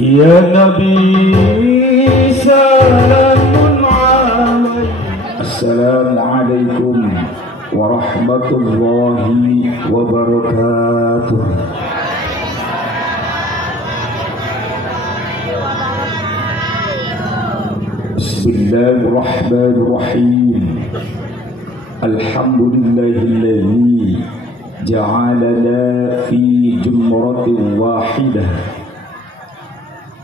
Ya Nabi salamun alaik. Assalamualaikum warahmatullahi wabarakatuh. Bismillahirrahmanirrahim. Alhamdulillahilladzi ja'alana fi jumratin wahidah.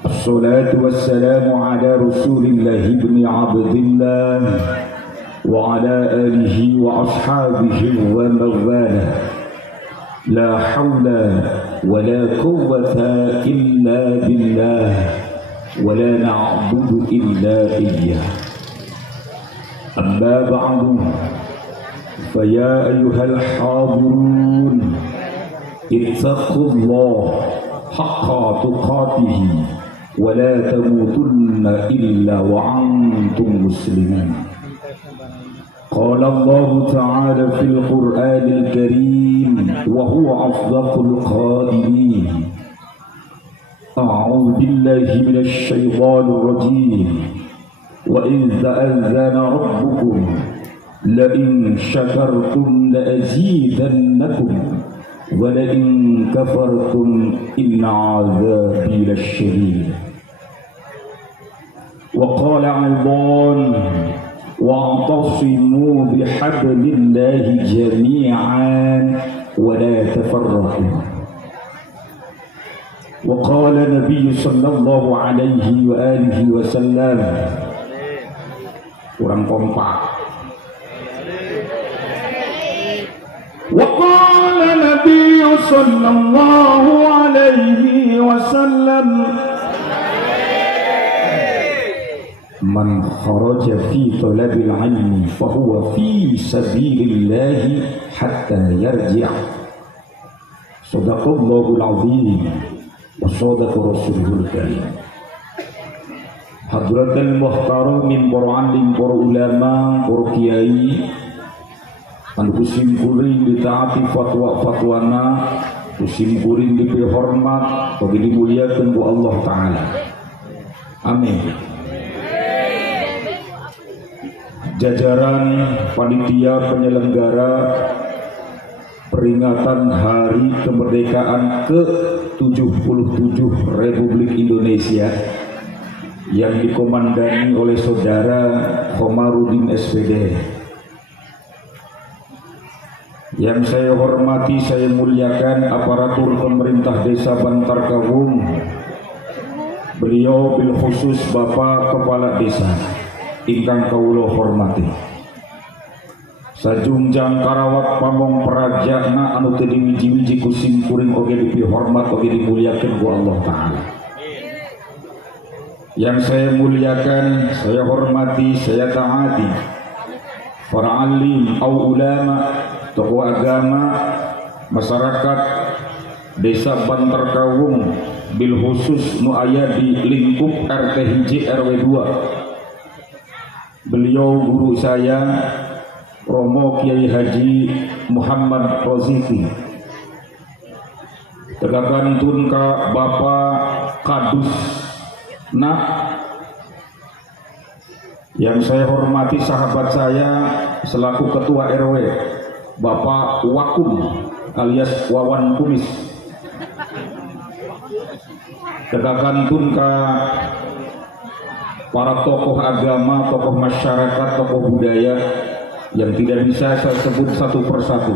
Assalatu wassalamu ala Rasulillahi ibni Abdillah wa ala alihi wa ashabihi wa mawalah. La hawla wa la quwwata illa billah wa la na'budu illa iyyah. Amma ba'du, fa ya ayyuhal hadirun ittaqullaha haqqa tuqatih wa la tamutunna illa wa antum muslimun. Qala Allah ta'ala fil Qur'anil Karim wa huwa afdalul qailin. A'udzu billahi minasy syaithanir rajim. Wa idz ta'azzana rabbukum la in syakartum la azidannakum wa la in kafartum inna 'adzabi lasyadid. Wa qala 'aidan wa'tasimu bihablillahi jami'an wa la tafarraqu. Wa qala Nabi sallallahu alaihi wa alihi wasallam, kurang kompak. Wa qala Nabi sallallahu alaihi wasallam, man kharaja fi talabil ilmi fahuwa fi sabilillahi hatta yarji'. Sadaqallahul azim wa sadaqa rasulul karim. Hadratul muhtaramin, para alim, para ulama, para kiai, anu kusim kuring ditaati fatwa-fatwana, kusim kuring dihormat, bagi dimuliakan ku Allah Ta'ala. Amin. Jajaran panitia penyelenggara peringatan Hari Kemerdekaan ke-77 Republik Indonesia yang dikomandani oleh Saudara Khomarudin SPD. Yang saya hormati, saya muliakan aparatur pemerintah Desa Bantar Kawung. Beliau bil khusus Bapak Kepala Desa ingkang kawula hormati. Sajungjang karawat pamong prajana anu teu diwiji-wiji ku simkuring oge dipihormat oge dimuliakeun ku Allah Ta'ala. Yang saya muliakan, saya hormati, saya taati para alim au ulama, tokoh agama, masyarakat Desa Bantar Kawung bil khusus nu aya di lingkup RT hiji RW 2. Beliau guru saya Romo Kiai Haji Muhammad Roziki. Tegakantun ka Bapak Kadus yang saya hormati sahabat saya selaku Ketua RW Bapak Wakum alias Wawan Kumis. Tegakantun ka para tokoh agama, tokoh masyarakat, tokoh budaya yang tidak bisa saya sebut satu persatu.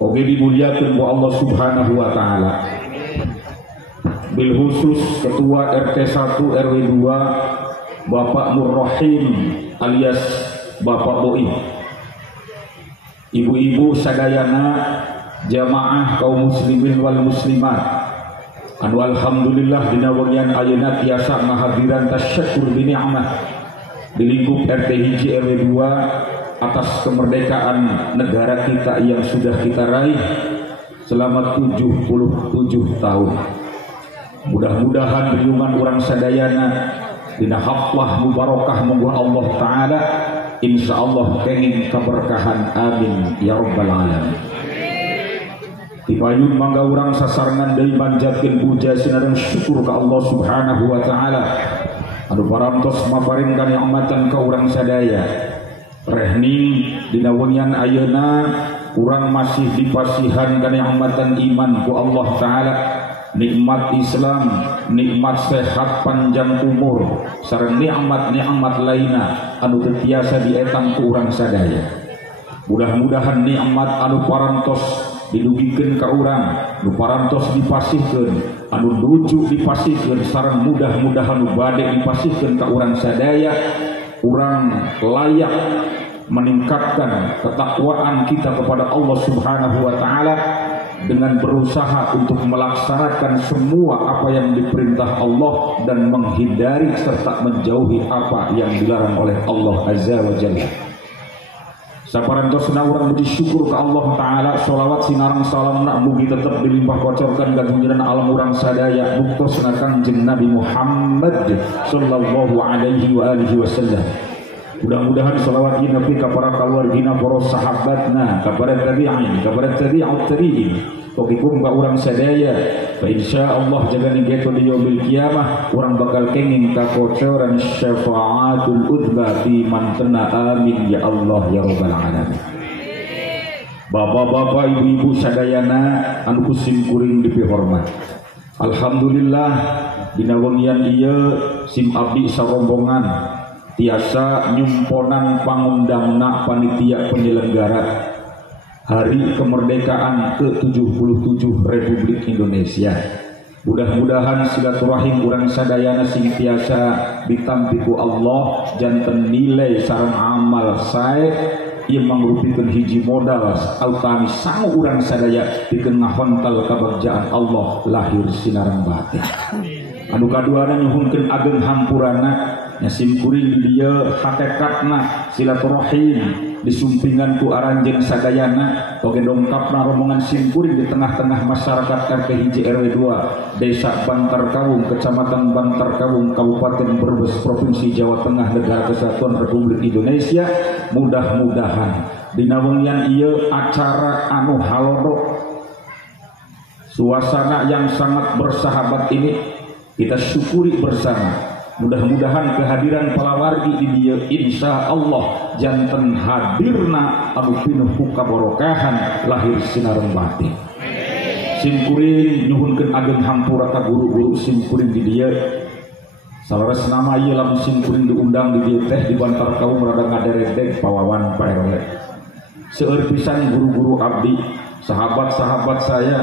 Oke, dimuliakan bu Allah Subhanahu wa Ta'ala. Bil khusus Ketua RT 1 RW 2 Bapak Nur Rahim alias Bapak Boim. Ibu-ibu sadayana jamaah kaum muslimin wal muslimat anu alhamdulillah dina wengian ayeuna tiasa ngahadiran tasyakur bi ni'mah di lingkup RT hiji RW 2 atas kemerdekaan negara kita yang sudah kita raih selama 77 tahun. Mudah-mudahan riungan urang sadayana dina haflah mubarakah mungguh Allah Ta'ala insyaallah kenging keberkahan, amin ya rabbal alamin. Dipayun mangga urang sasarengan deui manjatkeun puja sinareng syukur ka Allah Subhanahu wa taala anu parantos maparing kanikmatan ka urang sadaya. Rehning dina wengian ayeuna urang masih dipasihan kanikmatan iman ku Allah taala, nikmat Islam, nikmat sehat panjang umur, sareng nikmat-nikmat lainna anu teu tiasa dietang ku urang sadaya. Mudah-mudahan nikmat anu parantos didugikeun ka urang, anu parantos dipasihkeun, anu nuju dipasihkeun, sareng mudah-mudahan bade dipasihkeun ka urang sadaya, urang layak meningkatkan ketakwaan kita kepada Allah Subhanahu wa taala dengan berusaha untuk melaksanakan semua apa yang diperintah Allah dan menghindari serta menjauhi apa yang dilarang oleh Allah Azza wa Jalla. Saparantosna urang muji syukur ke Allah taala, sholawat sinareng salamna mugi tetep dilimpah kocorkeun ka junjungan alam urang sadaya buktos Kangjeng Nabi Muhammad sallallahu alaihi wa alihi wasallam. Mudah-mudahan sholawat ini nabi ka para kaluargina, para sahabatna, ka para tabi'in, ka para tabi'ut tabi'in, kokikum ka urang sadaya. Fa insyaallah jaga nigeto di yaumil kiamah urang bakal kenging ka kocoran syafaatul udba fi mantena, amin ya Allah ya rabbal alamin. Bapak-bapak, ibu-ibu sadayana anu kusim kuring dipihormat. Alhamdulillah dina wengian ieu sim abdi sarombongan tiasa nyumponan pangundangna panitia penyelenggara Hari Kemerdekaan ke-77 Republik Indonesia. Mudah-mudahan silaturahim urang sadayana sing tiasa ditampi ku Allah janten nilai sareng amal sae ieu mangrupikeun hiji modal utami sangu urang sadaya pikeun ngahontal kabagjaan Allah lahir sinareng batin. Anu kaduana nyuhunkeun ageng hampurana nyasim kuring di dieu hakikatna silaturahim disumpingan ku aranjeun sadayana oge dongkapna rombongan simkuring di tengah-tengah masyarakat RT hiji RW 2 Desa Bantar Kawung, Kecamatan Bantar Kawung, Kabupaten Brebes, Provinsi Jawa Tengah, Negara Kesatuan Republik Indonesia. Mudah-mudahan dina wengian ieu acara anu halodo, suasana yang sangat bersahabat ini kita syukuri bersama. Mudah-mudahan kehadiran palawargi di dieu insya Allah janten hadirna anu pinuh kabarokahan lahir sinareng batin. Simkuring nyuhunkeun ageng hampura ka guru-guru simkuring di dieu. Salaras nama ieu lamun simkuring diundang di dieu teh di Bantar Kawung rada ngaderedeg pawawan Pak RW. Seueur pisan guru-guru abdi, sahabat-sahabat saya,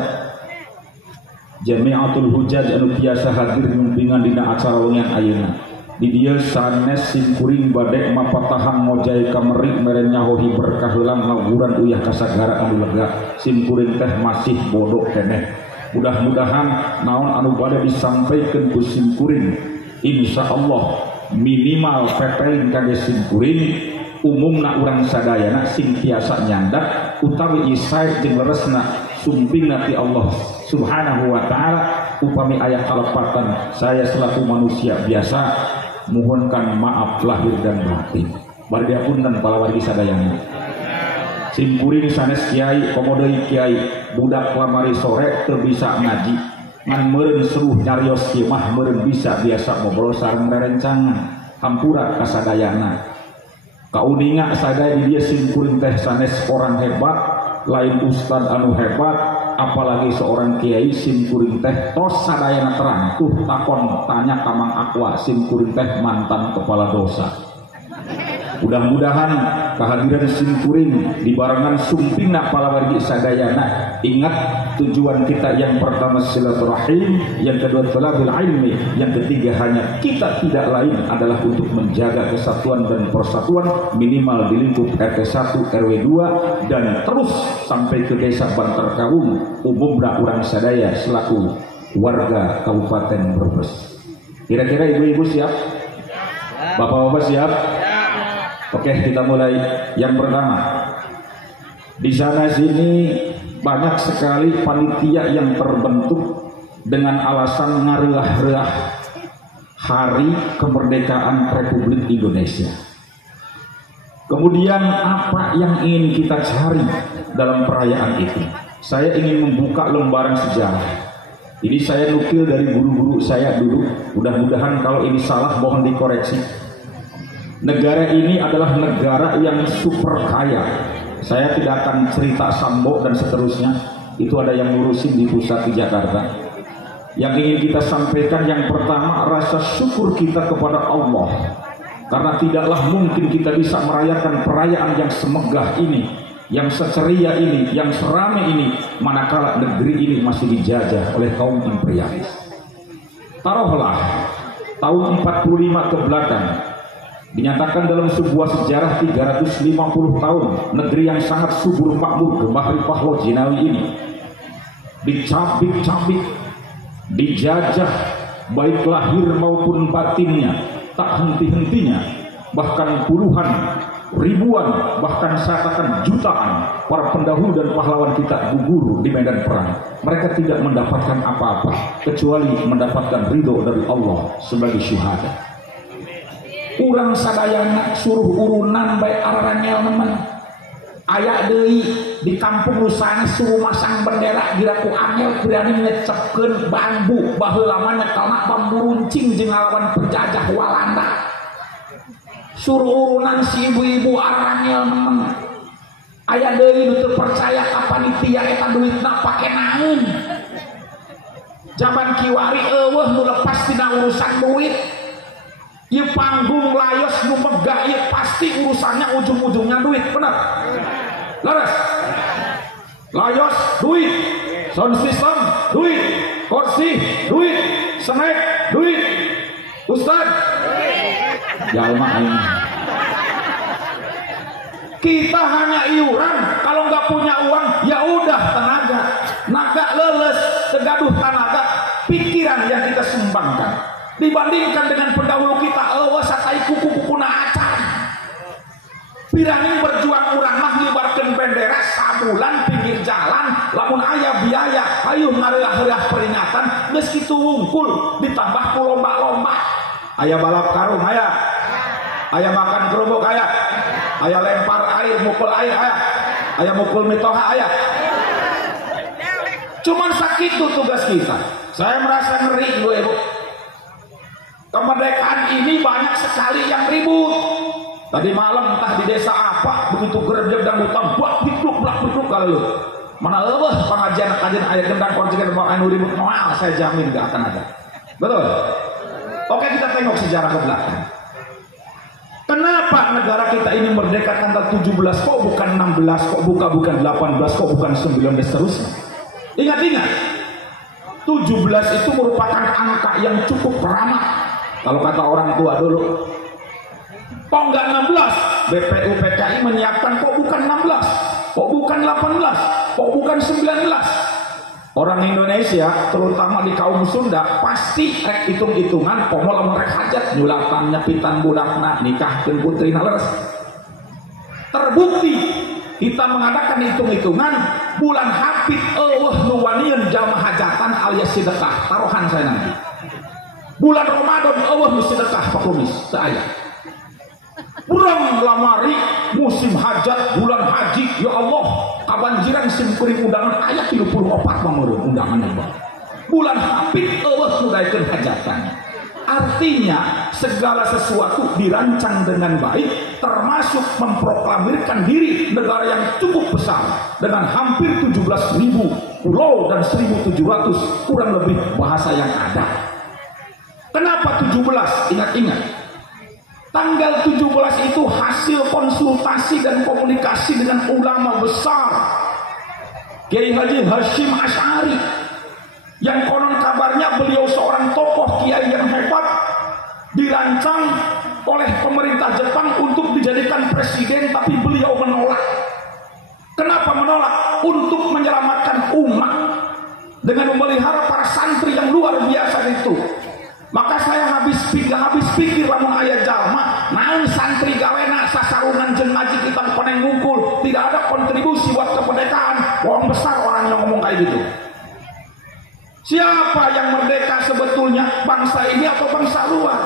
Jami'atul Hujaj anu tiasa hadir nyumpingan dina acara wengian ayeuna. Di dieu sanes simkuring bade mapatahan mojai kameri mere nyahohi berkah heulang ngaguran uyah ka sagara anu lega. Simkuring teh masih bodoh keneh. Mudah-mudahan naon anu bade disampaikeun ku simkuring insyaallah minimal pepeling kage simkuring umumna urang sadayana sing tiasa nyandak utawi isae jeung leresna sumpingna ti Allah Subhanahu wa ta'ala. Upami aya kalepatan saya selaku manusia biasa mohonkan maaf lahir dan batin. Bari diapunten palawargi sadayana. Simkuring sanes kiai komodeui kiai budak lamari sore teu bisa ngaji ngan meureun seruh nyarios kieu mah meureun bisa biasa ngobrol sareng rerencangan hampura ka sadayana. Kauninga sadaya di dieu simkuring teh sanes orang hebat, lain ustad anu hebat, apalagi seorang kiai simkuring teh tos sadayana terang tuh takon tanya kamang akwa simkuring teh mantan kepala dosa. Mudah-mudahan kehadiran simkuring dibarengan sumpingna palawargi sadayana. Ingat tujuan kita yang pertama silaturahim, yang kedua talabul ilmi, yang ketiga hanya kita tidak lain adalah untuk menjaga kesatuan dan persatuan minimal di lingkup RT 1 RW 2 dan terus sampai ke desa Bantar Kawung umumna urang sadaya selaku warga Kabupaten Brebes. Kira-kira ibu-ibu siap? Bapak-bapak siap? Oke, kita mulai. Yang pertama, di sana sini banyak sekali panitia yang terbentuk dengan alasan ngareah-reah Hari Kemerdekaan Republik Indonesia. Kemudian apa yang ingin kita cari dalam perayaan itu? saya ingin membuka lembaran sejarah. Ini saya nukil dari guru-guru saya dulu. Mudah-mudahan kalau ini salah mohon dikoreksi. Negara ini adalah negara yang super kaya. Saya tidak akan cerita Sambo dan seterusnya. Itu ada yang ngurusin di pusat di Jakarta. Yang ingin kita sampaikan yang pertama, rasa syukur kita kepada Allah. Karena tidaklah mungkin kita bisa merayakan perayaan yang semegah ini, yang seceria ini, yang seramai ini, manakala negeri ini masih dijajah oleh kaum imperialis. Taruhlah tahun 45 ke belakang, dinyatakan dalam sebuah sejarah 350 tahun negeri yang sangat subur makmur Bahri Pahlo Jinawi ini dicabik-cabik, dijajah baik lahir maupun batinnya, tak henti-hentinya, bahkan puluhan, ribuan, bahkan saya katakan jutaan para pendahulu dan pahlawan kita gugur di medan perang. Mereka tidak mendapatkan apa-apa kecuali mendapatkan ridho dari Allah sebagai syuhada. Urang sadayana suruh urunan baik ararangel nemen. Aya deui di kampung Lusana suruh masang bendera diraku angel berani ngecepkeun bambu baheula mah nyekelna bambu runcing jeung ngalawan penjajah Walanda. Suruh urunan si ibu-ibu arangel nemen. Aya deui nu teu percaya ka panitia eta duitna pake naeun. Zaman kiwari eueuh nu lepas tina urusan duit. Ieu panggung layos nu megah ieu pasti urusannya ujung-ujungnya duit, bener? Laras. Layos duit, sound system duit, kursi duit, snack duit, ustad jalma aing. Kita hanya iuran, kalau nggak punya uang ya udah tenaga, naga leles, segaduh tenaga, pikiran yang kita sumbangkan dibandingkan dengan pendahulu kita. Sakai kuku-kukuna acan pirangin berjuang urang mah ngibarkeun bendera sabulan pinggir jalan, lamun aya biaya ayo ngareah-reah peringatan geus kitu wungkul ditambah ku lomba-lomba. Aya balap karung aya makan kerupuk aya lempar air mukul air aya mukul mitoha aya. Cuman sakitu tugas kita. Saya merasa ngeri gue. Kemerdekaan ini banyak sekali yang ribut. Tadi malam entah di desa apa begitu gerejek dan hutang buat hidup kalau mana pengajian ayat gendang konjegen mau anu ribut moal, saya jamin gak akan ada. Betul. Oke, kita tengok sejarah ke belakang. Kenapa negara kita ini merdeka tanggal 17 kok bukan 16, kok bukan 18, kok bukan 19 seterusnya? Ingat-ingat, 17 itu merupakan angka yang cukup ramah. Kalau kata orang tua dulu, kok enggak 16? BPUPKI menyiapkan kok bukan 16, kok bukan 18, kok bukan 19. Orang Indonesia, terutama di kaum Sunda, pasti rek hitung-hitungan, kok mau lamun rek hajat, nyulatan nyepitan budakna, nikahkeun putrina leres. Terbukti kita mengadakan hitung-hitungan bulan Hapit nu wanian jamaah hajatan alias sedekah, taruhan saya nanti. Bulan Ramadan nu sedekah Pak Kumis, saya. Bulan lamari musim hajat bulan haji, ya Allah kabanjiran sim kuring undangan ayat 34 mangeureun undangan Bang. Bulan Hapit nu daekeun hajatan. Artinya segala sesuatu dirancang dengan baik, termasuk memproklamirkan diri negara yang cukup besar dengan hampir 17.000 pulau dan 1.700 kurang lebih bahasa yang ada. Kenapa 17? Ingat-ingat, tanggal 17 itu hasil konsultasi dan komunikasi dengan ulama besar Kiai Haji Hashim Asy'ari, yang konon kabarnya beliau seorang tokoh kiai yang hebat, dirancang oleh pemerintah Jepang untuk dijadikan presiden, tapi beliau menolak. Kenapa menolak? Untuk menyelamatkan umat dengan memelihara para santri yang luar biasa itu. Maka saya habis pikir lamun aya jalma naon santri gawena sasarungan jeung ngaji kita peneng ngungkul, tidak ada kontribusi buat kemerdekaan. Orang besar orang yang ngomong kayak gitu. Siapa yang merdeka sebetulnya, bangsa ini atau bangsa luar?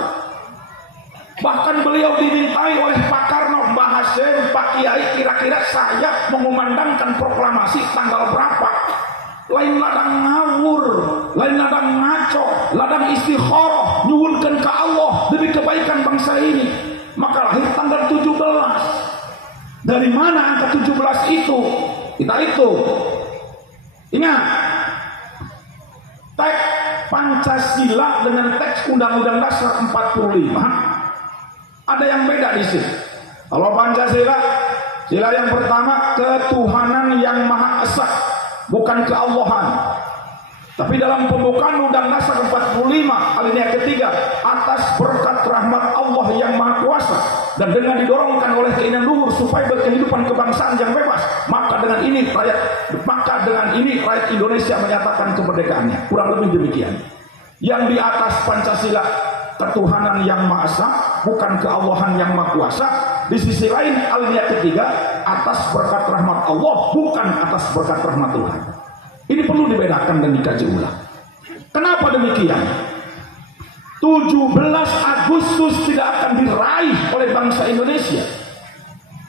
Bahkan beliau dimintai oleh Pak Karno Pak Bahasim, Pak Kiai, kira-kira saya mengumandangkan proklamasi tanggal berapa? Lain ladang ngawur, lain ladang ngaco, ladang istikharah, nyuwunkeun ka Allah demi kebaikan bangsa ini. Maka lahir tanggal 17. Dari mana angka 17 itu? Kita hitung. Ingat, teks Pancasila dengan teks Undang-Undang Dasar 45 ada yang beda di sini. Kalau Pancasila, sila yang pertama ketuhanan yang Maha Esa, bukan keallahan. Tapi dalam pembukaan Undang Dasar 45 alinea ketiga, atas berkat rahmat Allah yang Maha Kuasa dan dengan didorongkan oleh keinginan luhur supaya berkehidupan kebangsaan yang bebas, maka dengan ini rakyat Indonesia menyatakan kemerdekaannya. Kurang lebih demikian. Yang di atas Pancasila ketuhanan yang Maha Esa, bukan keallahan yang Maha Kuasa. Di sisi lain alinea ketiga, atas berkat rahmat Allah, bukan atas berkat rahmat Tuhan. Ini perlu dibedakan dan dikaji ulang. Kenapa demikian? 17 Agustus tidak akan diraih oleh bangsa Indonesia.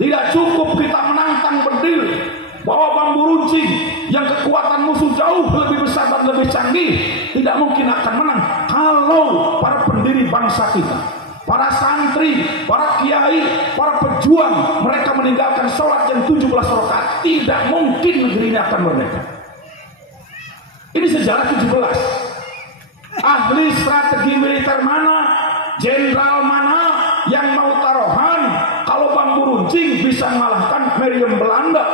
Tidak cukup kita menantang berdiri bahwa bambu runcing yang kekuatan musuh jauh lebih besar dan lebih canggih tidak mungkin akan menang kalau para pendiri bangsa kita, para santri, para kiai, para pejuang, mereka meninggalkan sholat yang 17 rakaat. Tidak mungkin negeri ini akan merdeka. Ini sejarah 17. Ahli strategi militer mana, jenderal mana yang mau taruhan kalau bambu runcing bisa mengalahkan Meriam Belanda?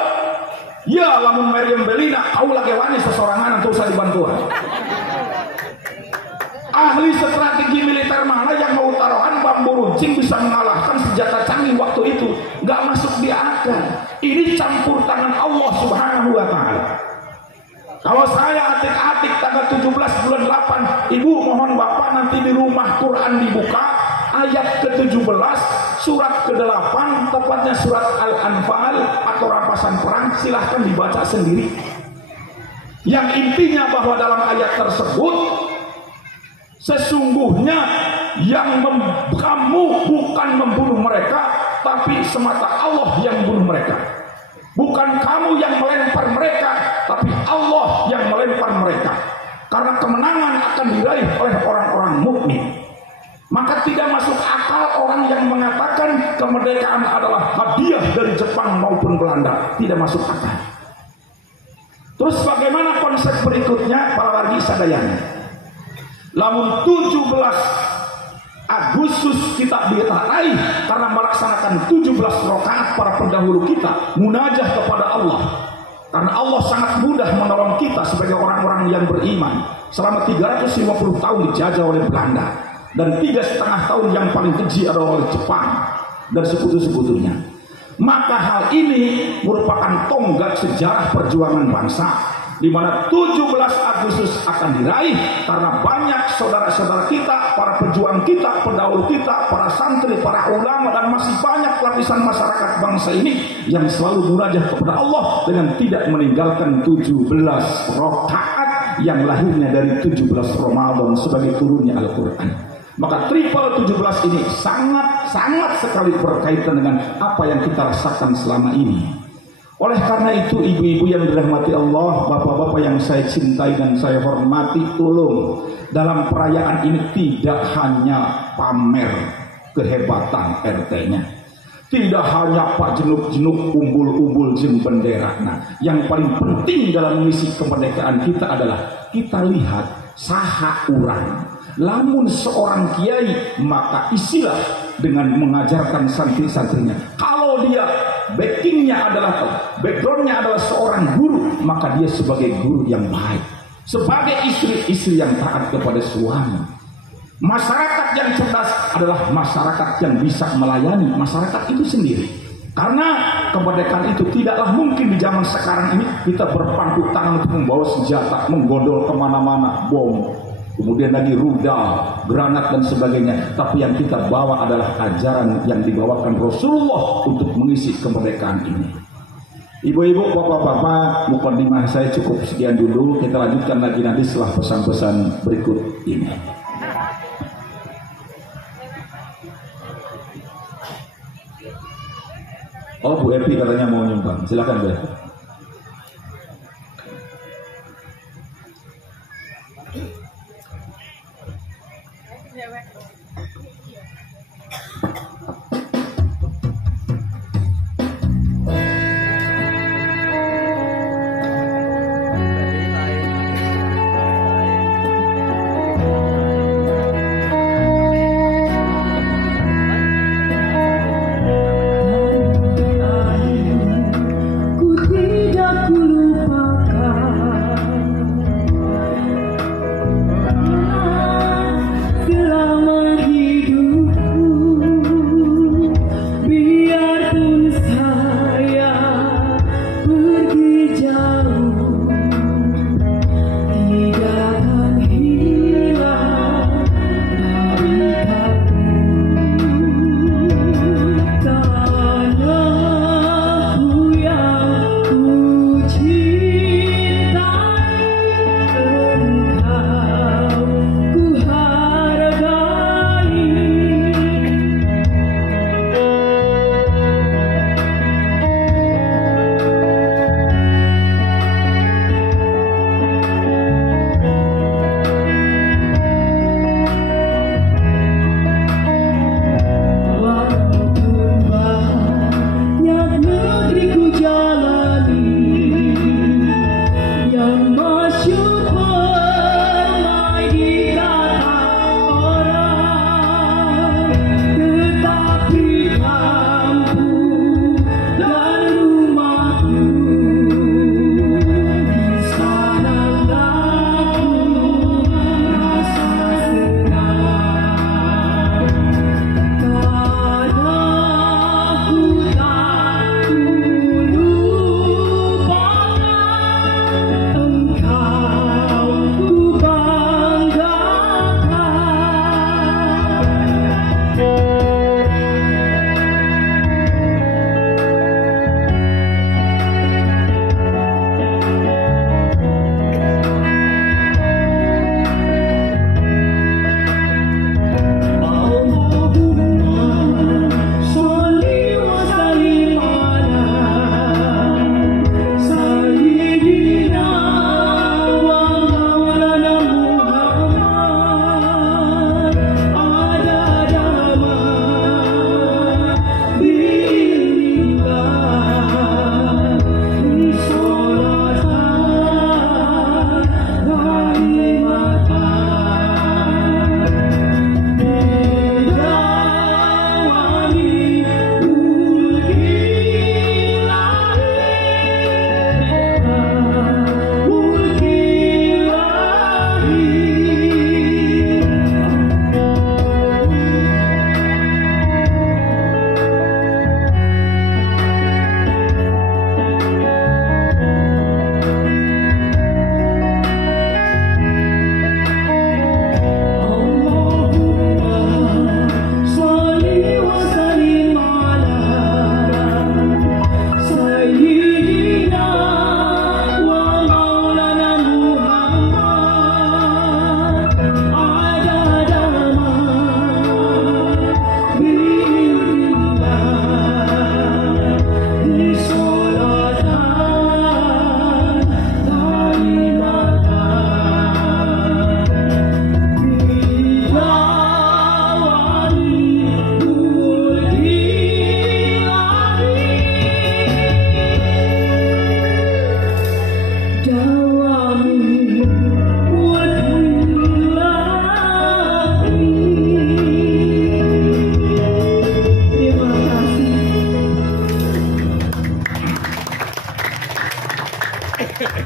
Ya, lamun Meriam Belina, kau lagi wani sesorangan untuk usah dibantuan. Ahli strategi militer mana yang mau taruhan bambu runcing bisa mengalahkan senjata canggih waktu itu? Gak masuk di akal. Ini campur tangan Allah Subhanahu wa Ta'ala. Kalau saya atik-atik tanggal 17 bulan 8, ibu mohon bapak nanti di rumah Quran dibuka ayat ke-17 surat ke-8, tepatnya surat Al-Anfal atau rampasan perang, silahkan dibaca sendiri. Yang intinya bahwa dalam ayat tersebut sesungguhnya yang kamu bukan membunuh mereka, tapi semata Allah yang membunuh mereka. Bukan kamu yang melempar mereka, tapi Allah yang melempar mereka. Karena kemenangan akan diraih oleh orang-orang mukmin. Maka tidak masuk akal orang yang mengatakan kemerdekaan adalah hadiah dari Jepang maupun Belanda. Tidak masuk akal. Terus bagaimana konsep berikutnya para wargi sadayana? Lamun 17 Agustus kita diraih karena melaksanakan 17 rakaat para pendahulu kita munajah kepada Allah. Karena Allah sangat mudah menolong kita sebagai orang-orang yang beriman. Selama 350 tahun dijajah oleh Belanda dan 3,5 tahun yang paling keji adalah oleh Jepang dan sekutu-sekutunya. Maka hal ini merupakan tonggak sejarah perjuangan bangsa, di mana 17 Agustus akan diraih karena banyak saudara-saudara kita, para pejuang kita, pendahulu kita, para santri, para ulama, dan masih banyak lapisan masyarakat bangsa ini yang selalu munajah kepada Allah dengan tidak meninggalkan 17 rakaat yang lahirnya dari 17 Ramadan sebagai turunnya Al-Quran. Maka triple 17 ini sangat sekali berkaitan dengan apa yang kita rasakan selama ini. Oleh karena itu, ibu-ibu yang dirahmati Allah, bapak-bapak yang saya cintai dan saya hormati, tolong dalam perayaan ini tidak hanya pamer kehebatan RT-nya, tidak hanya pak jenuk-jenuk umbul-umbul jeng bendera. Nah, yang paling penting dalam misi kemerdekaan kita adalah kita lihat saha urang. Lamun seorang kiai, maka isilah dengan mengajarkan santri-santrinya. Kalau dia backgroundnya adalah seorang guru, maka dia sebagai guru yang baik, sebagai istri yang taat kepada suami. Masyarakat yang cerdas adalah masyarakat yang bisa melayani masyarakat itu sendiri. Karena kemerdekaan itu tidaklah mungkin di zaman sekarang ini kita berpangku tangan untuk membawa senjata, menggondol kemana-mana, bom, kemudian lagi rudal, granat dan sebagainya. Tapi yang kita bawa adalah ajaran yang dibawakan Rasulullah untuk mengisi kemerdekaan ini. Ibu-ibu, bapak-bapak, mukadimah saya cukup sekian dulu. Kita lanjutkan lagi nanti setelah pesan-pesan berikut ini. Oh, Bu Epi katanya mau nyumbang. Silakan, Bu.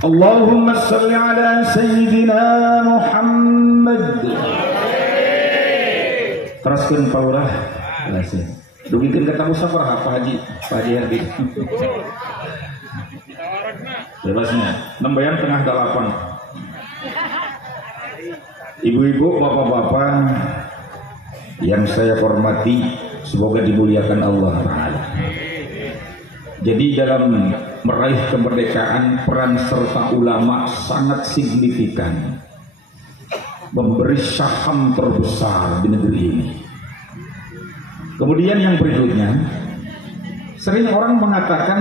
Allahumma salli ala Sayyidina Muhammad. Teruskan Pak Lurah. Dugikan kata musafar Pak Haji Hardi. Bebasnya. Nembayan tengah dalapan. Ibu-ibu, bapak-bapak yang saya hormati, semoga dimuliakan Allah Ta'ala. Jadi dalam meraih kemerdekaan, peran serta ulama sangat signifikan, memberi saham terbesar di negeri ini. Kemudian yang berikutnya, Sering orang mengatakan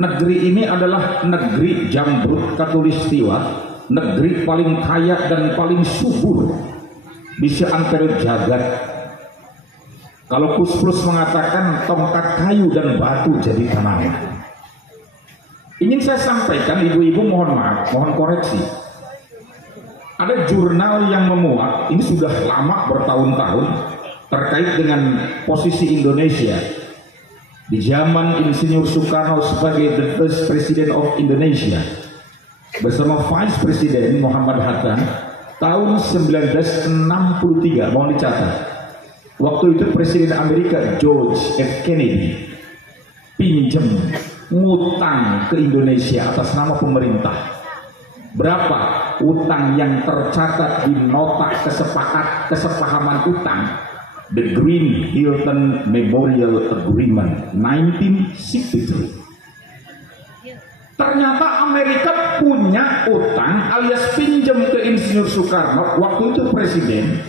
negeri ini adalah negeri jamrut katulistiwa, negeri paling kaya dan paling subur di seantero jagat. Kalau Kus Plus mengatakan tongkat kayu dan batu jadi tanaman. Ingin saya sampaikan, ibu-ibu mohon maaf, mohon koreksi. Ada jurnal yang memuat, ini sudah lama bertahun-tahun, terkait dengan posisi Indonesia di zaman Insinyur Soekarno sebagai the first president of Indonesia bersama Vice President Muhammad Hatta tahun 1963. Mohon dicatat, waktu itu Presiden Amerika George F. Kennedy pinjam ngutang ke Indonesia atas nama pemerintah. Berapa utang yang tercatat di nota kesepahaman utang The Green Hilton Memorial Agreement 1963? Ternyata Amerika punya utang alias pinjam ke Insinyur Soekarno waktu itu presiden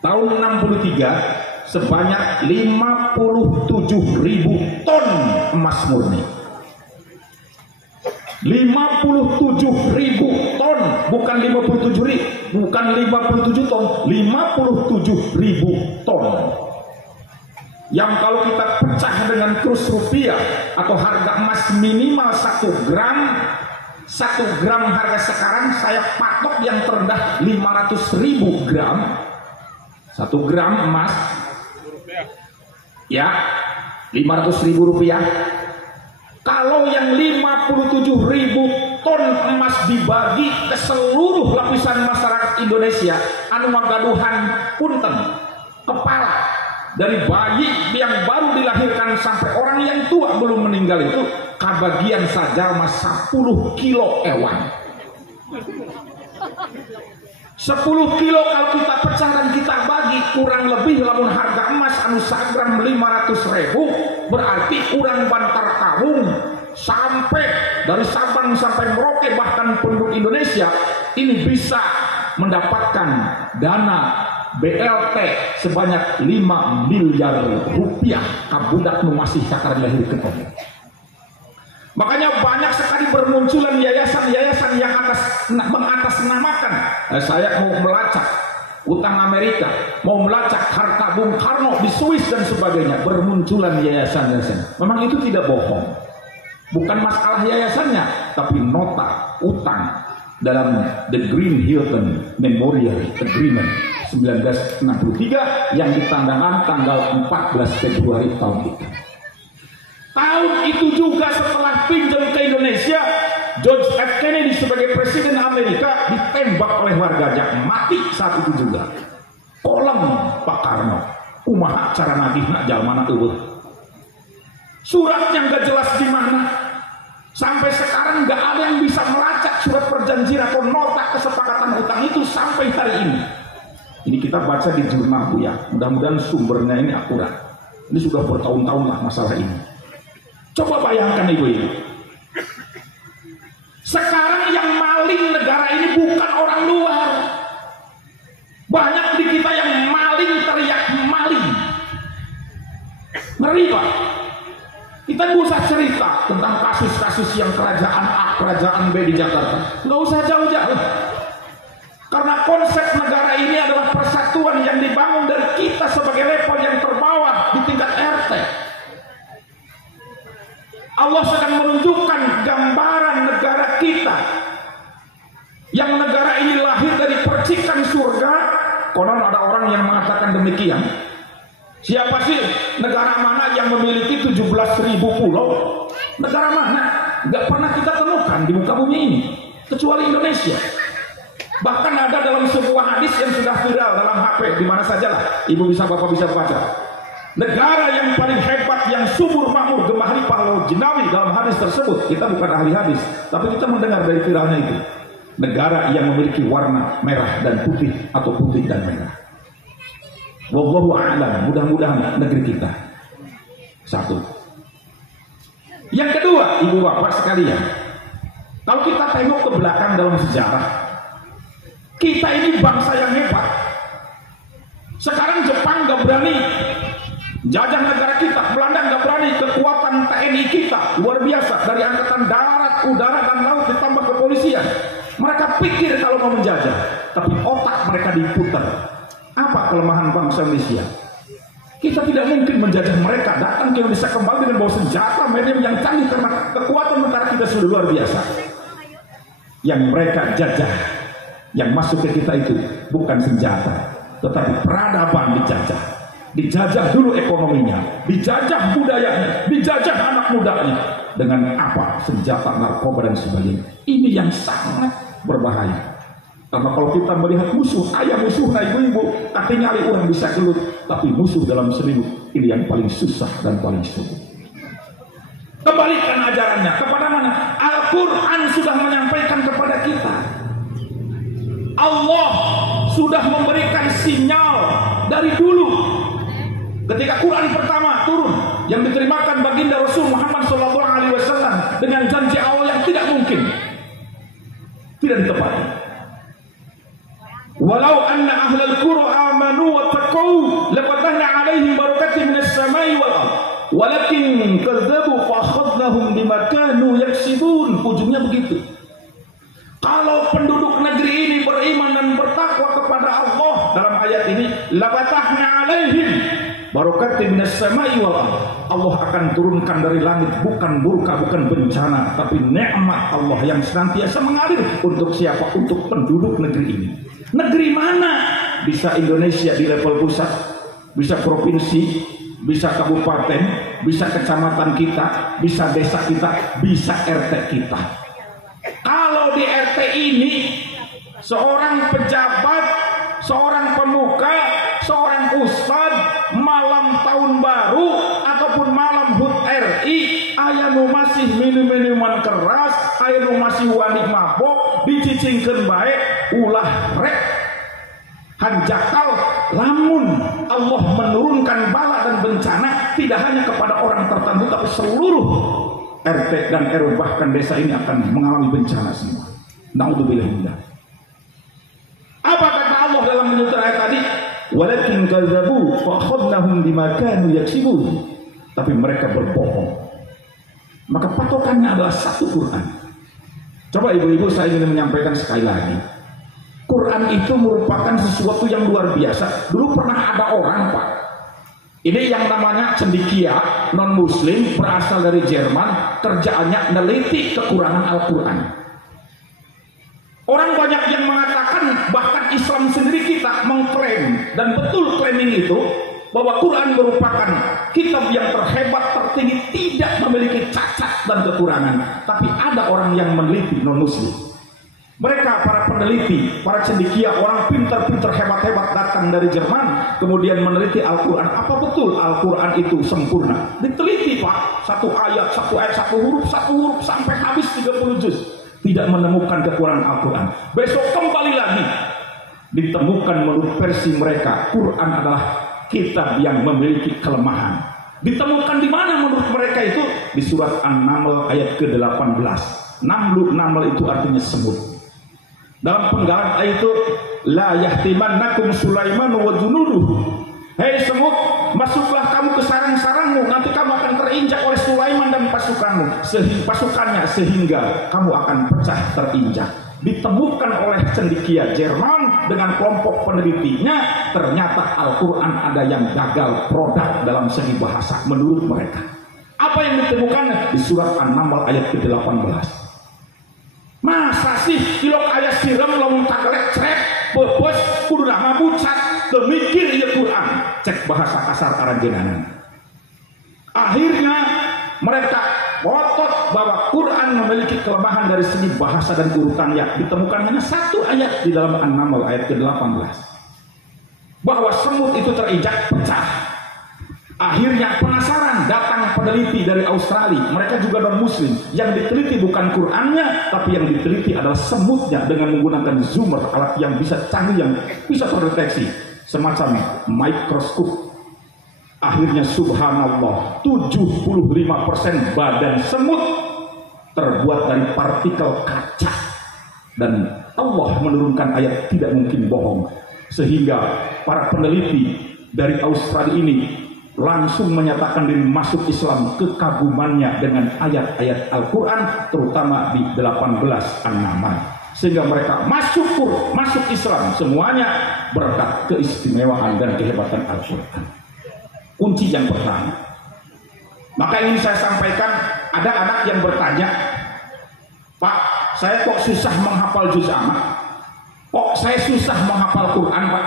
tahun 63 sebanyak 57.000 ton emas murni. 57.000 ton, bukan 57.000, bukan 57 ton, 57.000 ton. Yang kalau kita pecah dengan kurs rupiah atau harga emas minimal 1 gram harga sekarang saya patok yang terendah 500.000 gram. 1 gram emas ya 500.000 rupiah. Kalau yang 57.000 ton emas dibagi ke seluruh lapisan masyarakat Indonesia, anu magaduhan punten kepala dari bayi yang baru dilahirkan sampai orang yang tua belum meninggal itu kabagian saja mas 10 kilo ewan. 10 kilo kalau kita pecah dan kita bagi kurang lebih lamun harga emas anu sagram 500.000 berarti kurang bantar kawung sampai dari Sabang sampai Merauke bahkan penduduk Indonesia ini bisa mendapatkan dana BLT sebanyak 5 miliar rupiah kabudak nu masih sakar lahir ketemu. Makanya banyak sekali bermunculan yayasan-yayasan yang mengatasnamakan saya mau melacak utang Amerika, mau melacak harta Bung Karno di Swiss dan sebagainya. Bermunculan yayasan-yayasan. Memang itu tidak bohong. Bukan masalah yayasannya, tapi nota utang dalam The Green Hilton Memorial Agreement 1963 yang ditandakan tanggal 14 Februari tahun itu. Tahun itu juga setelah pinjam ke Indonesia, George F. Kennedy sebagai presiden Amerika ditembak oleh warganya, mati saat itu juga. Kolem Pak Karno, kumaha cara nagihna jalmana eueuh. Suratnya nggak jelas di mana. Sampai sekarang nggak ada yang bisa melacak surat perjanjian atau nota kesepakatan utang itu sampai hari ini. Ini kita baca di jurnal Bu ya. Mudah-mudahan sumbernya ini akurat. Ini sudah bertahun-tahun lah masalah ini. Coba bayangkan ibu-ibu. Sekarang yang maling negara ini bukan orang luar. Banyak di kita yang maling teriak maling. Ngeri Pak. Kita nggak usah cerita tentang kasus-kasus yang kerajaan A, kerajaan B di Jakarta. Nggak usah jauh-jauh. Karena konsep negara ini adalah persatuan yang dibangun dari kita sebagai level yang terbawah di tingkat RT. Allah sedang menunjukkan gambaran negara kita. Yang negara ini lahir dari percikan surga. Konon ada orang yang mengatakan demikian. Siapa sih negara mana yang memiliki 17.000 pulau? Negara mana? Gak pernah kita temukan di muka bumi ini kecuali Indonesia. Bahkan ada dalam sebuah hadis yang sudah viral dalam HP di mana sajalah ibu bisa bapak bisa baca. Negara yang paling hebat, yang subur makmur, Gemahri Pahlawan Jinawi dalam hadis tersebut. Kita bukan ahli hadis, tapi kita mendengar dari viralnya itu. Negara yang memiliki warna merah dan putih atau putih dan merah. Wallahu a'lam. Mudah-mudahan negeri kita. Satu. Yang kedua, ibu bapak sekalian, kalau kita tengok ke belakang dalam sejarah, kita ini bangsa yang hebat. Sekarang Jepang gak berani Jajah negara kita, Belanda nggak berani. Kekuatan TNI kita luar biasa, dari angkatan darat, udara, dan laut ditambah kepolisian. Mereka pikir kalau mau menjajah, tapi otak mereka diputar. Apa kelemahan bangsa Indonesia? Kita tidak mungkin menjajah mereka. Datang ke Indonesia kembali dengan bawa senjata medium yang canggih, karena kekuatan tentara kita sudah luar biasa. Yang mereka jajah, yang masuk ke kita itu bukan senjata, tetapi peradaban dijajah. Dijajah dulu ekonominya, dijajah budayanya, dijajah anak mudanya. Dengan apa? Senjata, narkoba, dan sebagainya. Ini yang sangat berbahaya. Karena kalau kita melihat musuh, ayah musuh, nah ibu-ibu, artinya orang bisa kelut. Tapi musuh dalam seribu, ini yang paling susah dan paling sulit. Kembalikan ajarannya kepada mana? Al-Quran sudah menyampaikan kepada kita. Allah sudah memberikan sinyal dari dulu. Ketika Quran pertama turun, yang diterimakan baginda Rasul Muhammad SAW dengan janji awal yang tidak mungkin, tidak ditepati. Walau anna ahlal qura amanu wa taqaw lafatahna 'alaihim barakatin minas samai wal ardh walakin kadzabu fa akhadnahum bima kanu yaksibun. Ujungnya begitu. Kalau penduduk negeri ini beriman dan bertakwa kepada Allah, dalam ayat ini lafatahna 'alaihim barakatin minas samai wal ardh, Allah akan turunkan dari langit bukan murka, bukan bencana, tapi nikmat Allah yang senantiasa mengalir untuk siapa? Untuk penduduk negeri ini. Negeri mana? Bisa Indonesia di level pusat, bisa provinsi, bisa kabupaten, bisa kecamatan kita, bisa desa kita, bisa RT kita. Kalau di RT ini seorang pejabat, seorang pemuka, seorang ustadz, malam tahun baru ataupun malam HUT RI, ayanu masih minum-minuman keras, ayanu masih wani mabok, dicicingkeun bae, ulah rek hanjakal. Lamun Allah menurunkan bala dan bencana tidak hanya kepada orang tertentu, tapi seluruh RT dan RW bahkan desa ini akan mengalami bencana semua. Naudzubillah. Apa kata Allah dalam menyusun ayat tadi? Walakin kadzabu fa akhadnahum bima kanu yaksibun. Tapi mereka berbohong. Maka patokannya adalah satu Quran. Coba ibu-ibu, saya ingin menyampaikan sekali lagi. Quran itu merupakan sesuatu yang luar biasa. Dulu pernah ada orang, Pak. Ini yang namanya cendekia, non muslim, berasal dari Jerman, kerjaannya neliti kekurangan Al-Quran. Orang banyak yang mengatakan, bahkan Islam sendiri kita mengklaim, dan betul claiming itu, bahwa Quran merupakan kitab yang terhebat, tertinggi, tidak memiliki cacat dan kekurangan. Tapi ada orang yang meneliti non-muslim. Mereka para peneliti, para cendekia, orang pintar-pintar hebat-hebat datang dari Jerman, kemudian meneliti Al-Quran. Apa betul Al-Quran itu sempurna? Diteliti, Pak, satu ayat, satu huruf, sampai habis 30 juz. Tidak menemukan kekurangan Al-Quran. Besok kembali lagi, ditemukan menurut versi mereka, Quran adalah kitab yang memiliki kelemahan. Ditemukan di mana menurut mereka itu? Di surat An-Naml ayat ke-18. Naml itu artinya semut. Dalam penggalan ayat itu, la yahtimannakum Sulaiman wa junuduh. Hei semut, masuklah kamu ke sarang-sarangmu, nanti kamu akan terinjak oleh Sulaiman dan pasukannya, sehingga kamu akan pecah terinjak. Ditemukan oleh cendekia Jerman dengan kelompok penelitinya, ternyata Al-Quran ada yang gagal produk dalam segi bahasa menurut mereka. Apa yang ditemukan? Di surat An-Naml ayat ke-18. Masa sih kilok ayat siram lamun tagelek crek bebos kudu lama bucat demikir ya Quran, cek bahasa kasar aranjeunana. Akhirnya mereka ngotot bahwa Quran memiliki kelemahan dari segi bahasa dan urutannya. Ditemukan hanya satu ayat di dalam An-Naml ayat ke-18, bahwa semut itu terinjak pecah. Akhirnya penasaran, datang peneliti dari Australia, mereka juga non-muslim. Yang diteliti bukan Qurannya, tapi yang diteliti adalah semutnya dengan menggunakan zoomer, alat yang bisa canggih, yang bisa terdeteksi, semacam mikroskop. Akhirnya subhanallah, 75% badan semut terbuat dari partikel kaca. Dan Allah menurunkan ayat tidak mungkin bohong, sehingga para peneliti dari Australia ini langsung menyatakan diri masuk Islam, kekagumannya dengan ayat-ayat Al-Quran, terutama di 18 An-Naml, sehingga mereka masuk Islam semuanya berkat keistimewaan dan kehebatan Al-Quran. Kunci yang pertama. Maka ingin saya sampaikan, ada anak yang bertanya, Pak, saya kok susah menghafal juz amma? Kok saya susah menghafal Quran, Pak?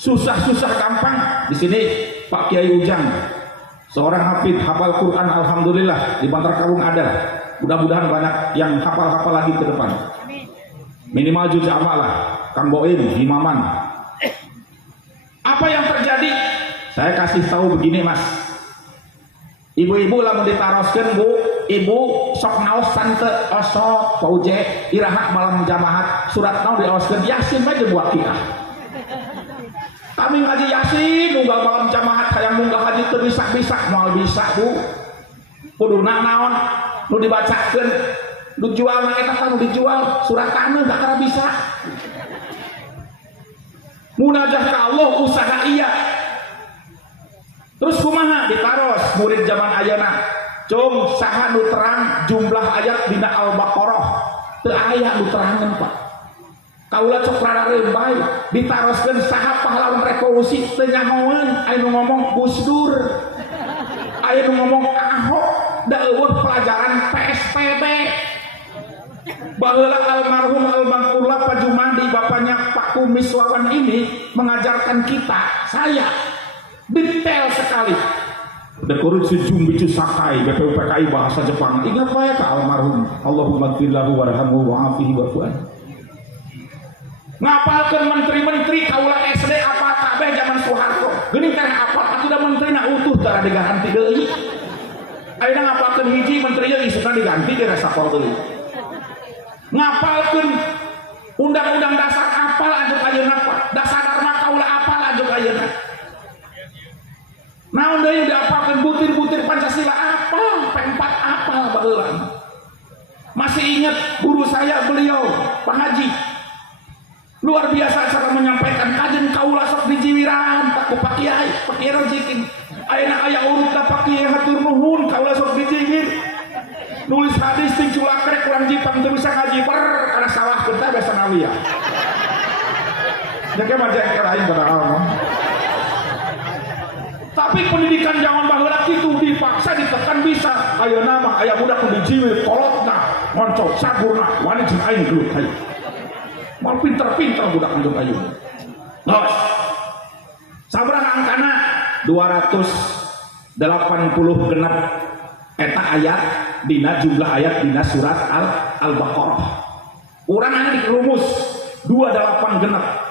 Susah-susah gampang. Di sini Pak Kiai Ujang, seorang hafid, hafal Quran, alhamdulillah. Di Bantar Kalung ada. Mudah-mudahan banyak yang hafal-hafal lagi ke depan. Minimal juz amma lah. Kang Boim, Imaman. Apa yang terjadi? Saya kasih tahu begini, Mas. Ibu-ibu lamun ditaroskeun, Bu, ibu sok naos sante osok pauje iraha malam jamahat surat naon dioskeun Yasin bae jeung Waqiah. Kami ngaji Yasin nunggal malam jamahat hayang munggah haji teu bisa moal bisa, Bu. Kuduna naon nu dibacakeun, nu jual na eta nu dijual surat kana da kana bisa. Munajah ka Allah usaha iya. Terus kumaha ditaros murid zaman ayeuna, cung saha nu terang jumlah ayat dina Al-Baqarah, teu aya nu terangeun, Pak. Kaula cok rada reumbai ditaroskeun saha pahlawan revolusi teu nyahoeun, aya nu ngomong Gus Dur, aya nu ngomong Ahok, da eueuh pelajaran PSBB. Baheula almarhum Al-Mangkurlah Pak Jumandi, bapaknya Pak Kumis Wawan ini mengajarkan kita, saya detail sekali. Dekurut sejum bicu sakai BPUPKI bahasa Jepang. Ingat bae ka almarhum. Allahumma ighfir lahu warhamhu wa'afihi wa'fu'an. Ngapalkeun menteri-menteri kaula SD apa kabeh zaman Soeharto. Geuning teh apal atuh da menterina utuh tara diganti deui. Ayeuna ngapalkeun hiji menteri ieu isuna diganti ge resapol deui. Ngapalkeun undang-undang dasar apal anjeun ayeuna Pak. Dasar dharma kaula apal anjeun ayeuna. Naon deui diapalkeun butir-butir Pancasila apal, P4 apal baheula. Masih ingat guru saya beliau Pak Haji. Luar biasa cara menyampaikan kajen kaula sok dijiwiran tak ku Pak Kiai, Pak Kiai rezekin. Ayeuna aya urut da Pak Kiai hatur nuhun kaula sok dijiwir. Nulis hadis ting culakrek kurang jipang teu bisa ngaji per kana sawah teh basa nawiyah. Jadi macam lain pada Allah. Tapi pendidikan zaman baheula kitu dipaksa ditekan bisa. Ayeuna mah aya budak nu dijiwir kolotna, moncok sagurna, wani jeung aing gelut hayu. Mal pinter-pinter budak anjeun ayu. Los. Sabaraha angkana? 280 genep eta ayat dina jumlah ayat dina surat Al-Baqarah. Urang anu dirumus 28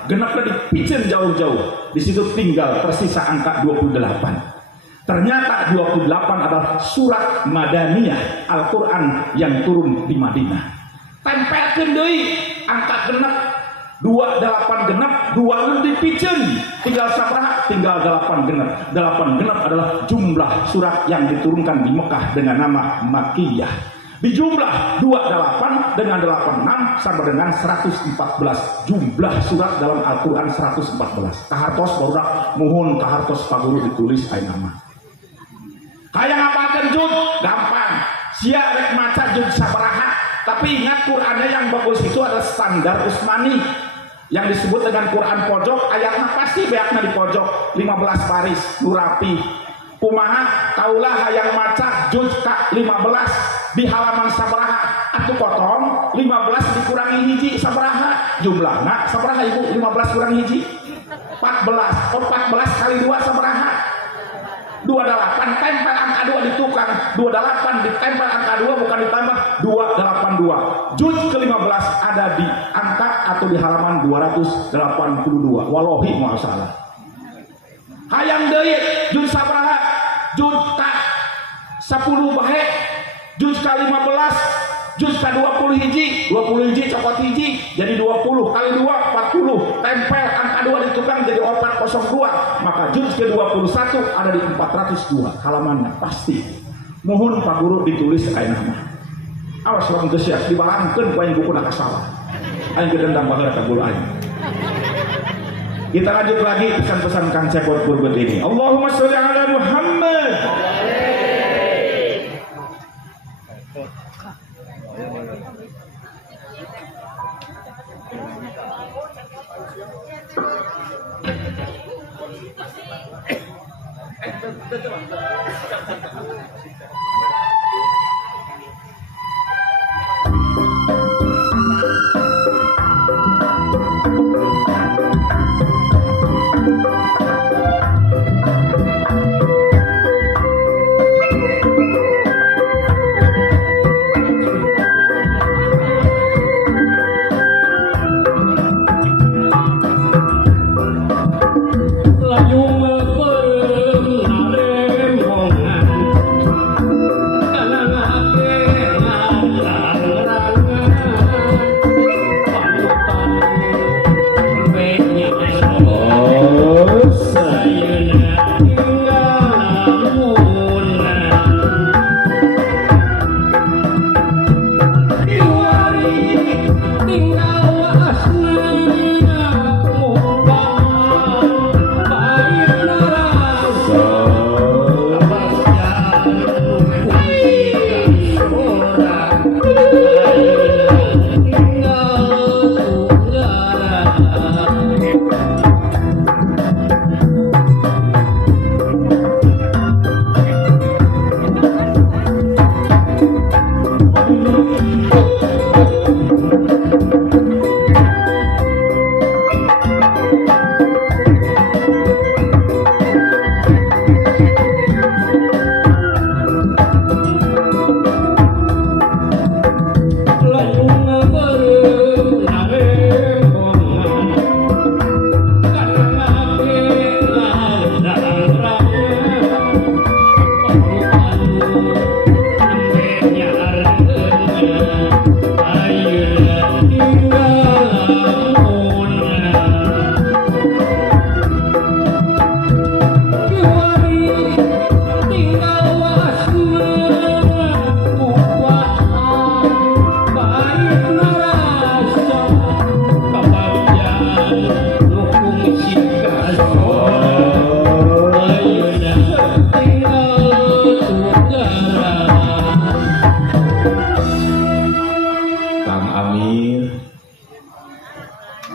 genepnya dipicen jauh-jauh. Di situ tinggal tersisa angka 28. Ternyata 28 adalah surat Madaniyah Al-Quran yang turun di Madinah. Tempelkeun deui angka genep 28 genep 2 dipicen tinggal sabaraha? Tinggal 8 genep. 8 genep adalah jumlah surat yang diturunkan di Mekah dengan nama Makkiyah. Dijumlah 28 dengan 86 sama dengan 114 jumlah surat dalam Al-Quran 114. Kahartos barudak muhun kahartos paguru ditulis aya nama. Kayak ngapalkeun juz gampang. Sia rek maca juz sabaraha. Tapi ingat Qurannya yang bagus itu adalah standar Utsmani yang disebut dengan Quran pojok. Ayatnya pasti beakna di pojok 15 baris nu rapi. Kumaha kaulah hayang maca juz ka 15 di halaman sabaraha atuh potong 15 dikurangi hiji sabaraha jumlahna sabaraha ibu 15 kurang hiji 14 14 kali 2 sabaraha 28 tempel angka 2 di tukang 28 ditempel angka 2 bukan ditambah 282 juz ke-15 ada di angka atau di halaman 282 wallahi moal salah hayang deui juz sabaraha juz ka 10 bae juz ka 15 juz ka 20 hiji cokot hiji jadi 20 kali 2 40 tempel angka 2 di tukang jadi 402 maka juz ke 21 ada di 402 halamannya pasti mohon Pak Guru ditulis aya nama awas orang geus siap dibalangkeun ku aing buku na kasalah aing gedendang baheula ka guru aing Kita lanjut lagi pesan-pesan Kang Cepot Purbet ini. Allahumma sholli ala Muhammad.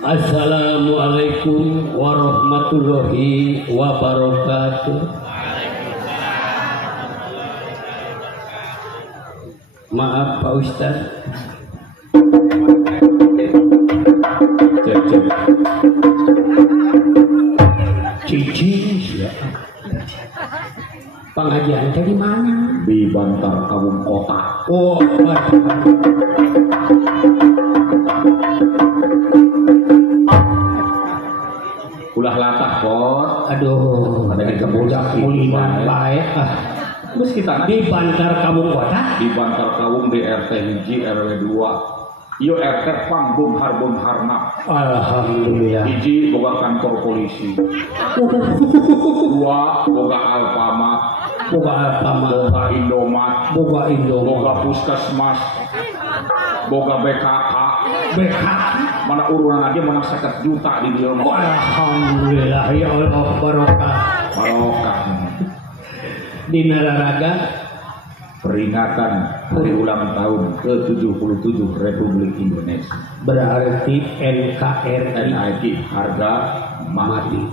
Assalamualaikum warahmatullahi wabarakatuh. Maaf Pak Ustaz. Cici ya. Pengajian dari mana? Di Bantar Kawung Kota. Oh, ulah latah pot. Aduh, ada di kebudak mulinan baik. Terus kita di Bantar Kawung Kota. Di Bantar Kawung di RT 1 RW 2. Iyo RT Pangbum Harbun Harnap. Alhamdulillah. Hiji boga kantor polisi. Dua boga Alfamart. Boga Boga Indomat. Boga Puskesmas. Boga BKK. Mana urunan aja mana 50 juta di dia. Alhamdulillah ya Allah barokah. Di Nararaga peringatan hari ulang tahun ke-77 Republik Indonesia. Berarti NKRI harga mati.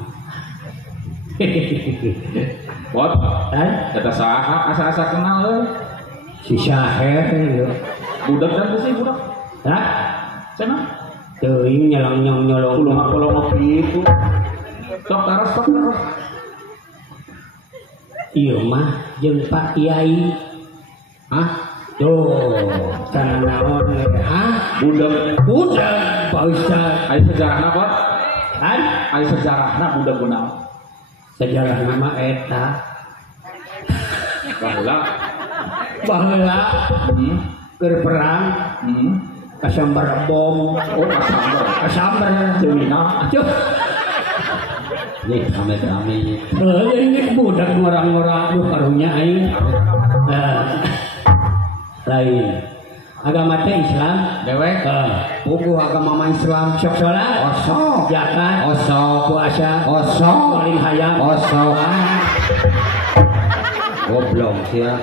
What? Kata saha asa-asa kenal si Syaher ya. Budak dan sih budak. Hah? Sana? Teuing nyolong itu. Sok taras. Iya mah jeung Pak Kiai. Hah? Tuh, kana naon we? Hah? Budak Pak Ustaz. Aya sejarahna, Pak? Kan? Aya sejarahna budak kunaon? Sejarah nama eta. Baheula keur perang. Kasambar bom. Oh, kasambar. Cewina. Nih, rame-rame. Ini budak orang-orang lu karunya aing. Lain. Agama teh Islam. Dewek. Puguh agama mah Islam. Sok salat. Osok. Zakat. Osok. Puasa. Osok. Paling hayam. Osok. Goblok sia.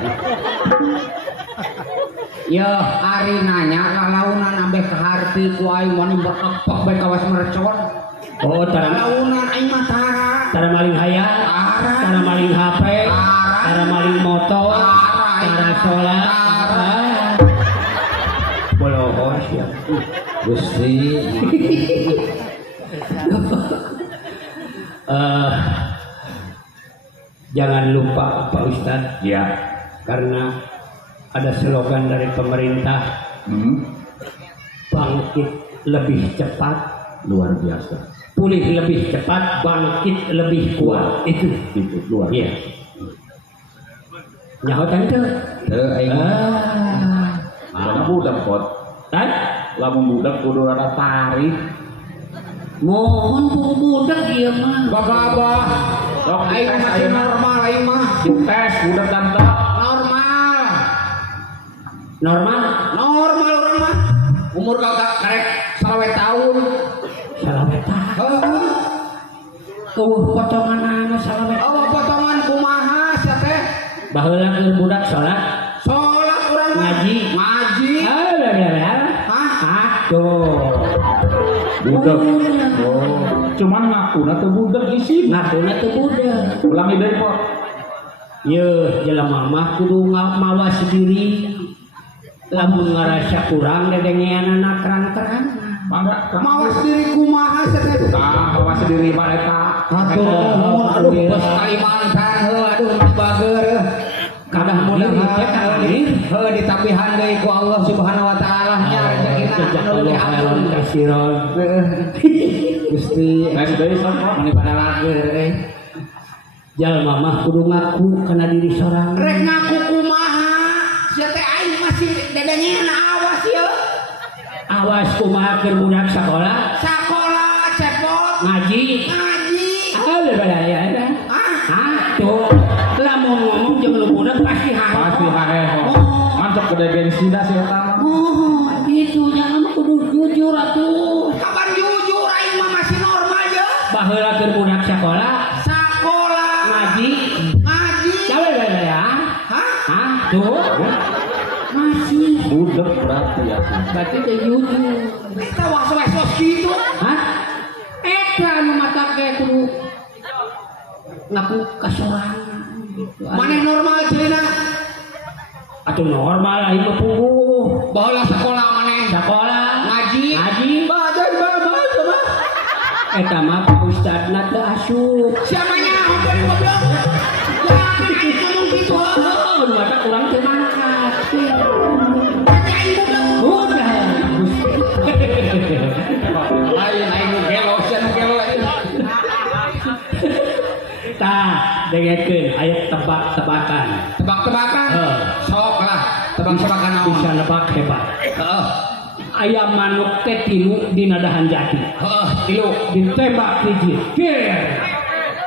Ya ari nanya lalaunan ambeh ka harti ku aing mun berkepek bae kawas mercon. Oh, Lalaunan aing mah tara maling hayam. Tara maling HP. Tara maling motor. Tara salat. Bolohos ya. Gusti. Jangan lupa Pak Ustadz Ya. karena ada slogan dari pemerintah bangkit lebih cepat, Luar biasa. pulih lebih cepat, bangkit lebih kuat. Itu Luar iya. Nyahotan itu Teu aing Karena budak pot. kan Lamun budak kudu rada tarik. mohon budak ieu mah babah. Sok Aing dites masih ayeuna. normal aing mah. Dites budak ganteng. Normal. normal Normal urang mah. Umur kakak karek 20 tahun. salah beta Heeh. potongan anak salah beta Oh, potongan kumaha sia teh? baheula keur budak salat Salat urang mah. Ngaji. Ngaji. Hah? Tuh. Budak. Oh, cuman ngakuna teu budak isi. Ngakuna teu budak. Ulangi deui pot. Ye, jelema mah kudu mawas diri. Lamun ngarasa kurang dedengeanana terang-terang. Mangga Mawas diri kumaha sia teh? tah mawas diri mah eta. Aduh, aduh, bos Kalimantan, aduh, bager. Kadah mudah-mudahan Heuh ditabihan deui ku Allah Subhanahu wa taala nya rezekina anu leuwih agung. Gusti, Tes deui sok pot. mani pada lager euy. Jalma mah kudu ngaku kana diri sorang. Rek ngaku kumaha? Sia teh aing masih dedengeun awas ya. Awas kumaha keur budak sakola, Sakola cepot ngaji. ngaji. Ya. Tuh. Lamun ngomong jeung lu budak pasti Pasti haeho. Oh. Mantap gede gengsinya sih eta mah. Oh, gitu jangan kudu jujur atuh. Kapan jujur aing mah masih normal ya. Baheula keur budak sakola, Sakola ngaji. ngaji. Ya. Hah? Tuh. Masih. Budak berarti ya. Berarti teh jujur. Kita was-was gitu. Hah? Eta nu mata ge kudu ngaku kasorangan. Gitu. Maneh normal ceuna. Atuh normal aing mah puguh. Baheula sekolah maneh. Sakola, Ngaji. Bajan coba. Eta mah Pak Ustadna teu asup. Siapa nyaho dari goblok? Jangan aing ngomong gitu. Oh, nu mata kurang teu mangkat. Berarti aing goblok. Udah. Aing nu gelo, sia nu gelo. Tah, dengekeun aya tebak-tebakan. Tebak-tebakan. Sok lah. Tebak-tebakan naon? Bisa nebak hebat. Heeh. Aya manuk teh tilu dina dahan jati. Heeh, tilu. Ditembak hiji. Ker.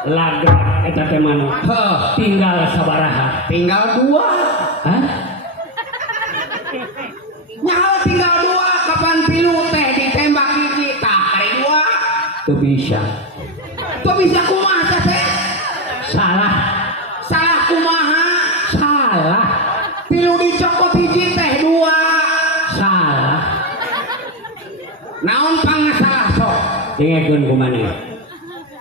Lagrak eta teh manuk. Heeh. Tinggal sabaraha? Tinggal 2. Hah? Nyaho tinggal 2, kapan tilu teh ditembak hiji tah ari 2. Teu bisa. Tuh bisa kumaha teh? Salah. Salah kumaha? Salah. Tilu dicokot hiji teh 2. Salah. Naon pangasalah sok? Dengekeun kumaha?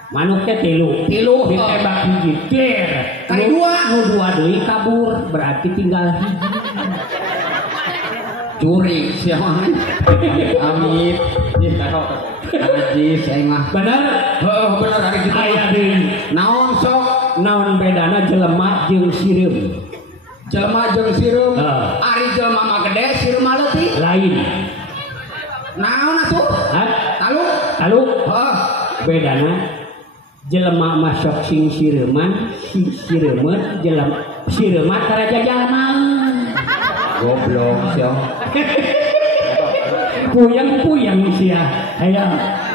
Manuk teh tilu. Tilu. Ditembak hiji. Ker. Kali Nu- 2. Nu 2 deui kabur, berarti tinggal hiji. Curi siapa? Amit. Ih, tahu. Najis aing mah. Bener? Heeh, bener ari kitu. Aya deui. Naon sok? Naon bedana jelema jeung sireum? Jelema jeung sireum. Heeh. Ari jelema mah gede, sireum mah leutik. Lain. Naon atuh? Hah? Talu? Tahu? Heeh. Bedana jelema mah sok sing sireuman, si sireumeun jelema sireuman karaja jalmaeun. Goblok sia. Puyeng-puyeng sia. Aya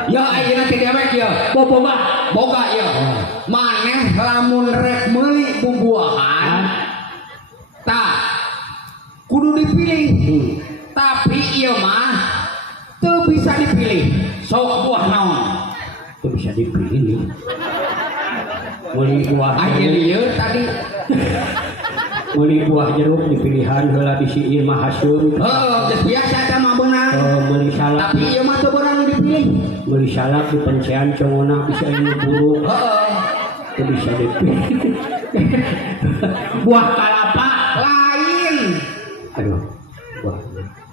Ya ayeuna teh dewek ya. boboga. Boga ya. Maneh lamun rek meuli bubuahan. Tah. Kudu dipilih. Tapi ieu mah teu bisa dipilih. Sok buah naon? Teu bisa dipilih. Meuli buah Aya lieur tadi. Meuli buah jeruk dipilihan heula bisi ieu mah haseum. Geus biasa eta mah beunang. Meuli salak. Tapi ieu mah teu beunang dipilih. Meuli salak di pencean congona bisa ieu buruk. Teu bisa dipilih. Buah kalapa Lain. aduh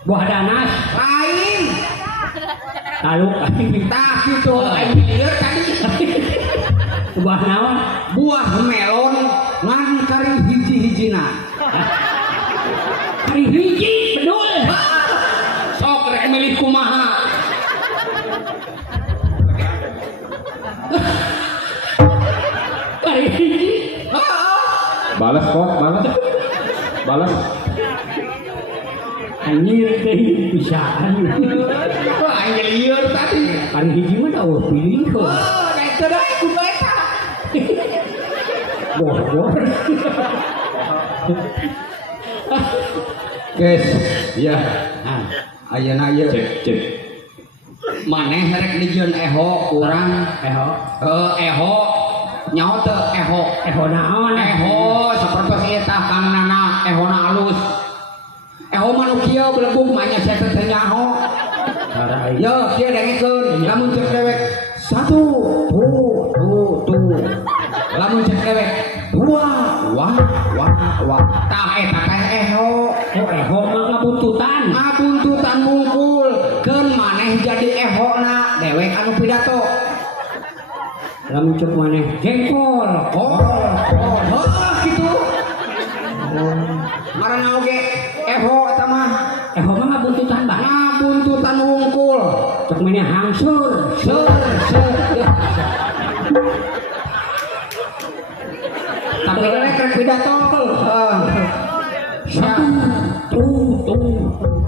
buah danas Lain. taluk Tah kitu aya lieur tadi. buah naon Buah melon ngan kari hiji-hijina. hari hiji bedul Sok rek milih kumaha. hari hiji Balas kok, balas. anjir teh pisaan Aya lieur tadi. hari hiji mah tau pilih kok Da teu da kudu eta. bor Guys, Iya. nah ayeuna ieu Cek. maneh rek dijieun eho urang. Eho nyaho teu eho naon sapertos eta kang nana ehona alus. Eho mah nu kieu belegug mah nya saya teh nyaho. Harai. Yo kieu dengekeun lamun cek dewek 1 tuh. Lamun cek dewek 2 wah. Tah eta teh eho. eho mah ngabuntutan Ngabuntutan mungkul keun maneh jadi ehona dewek anu pidato. lamun cek maneh jengkol Gitu. Marana oge eho eta mah eho mah ngabuntutan bae ngabuntutan wungkul. cek maneh hangsur Ser. Tapi rek pidato. tuh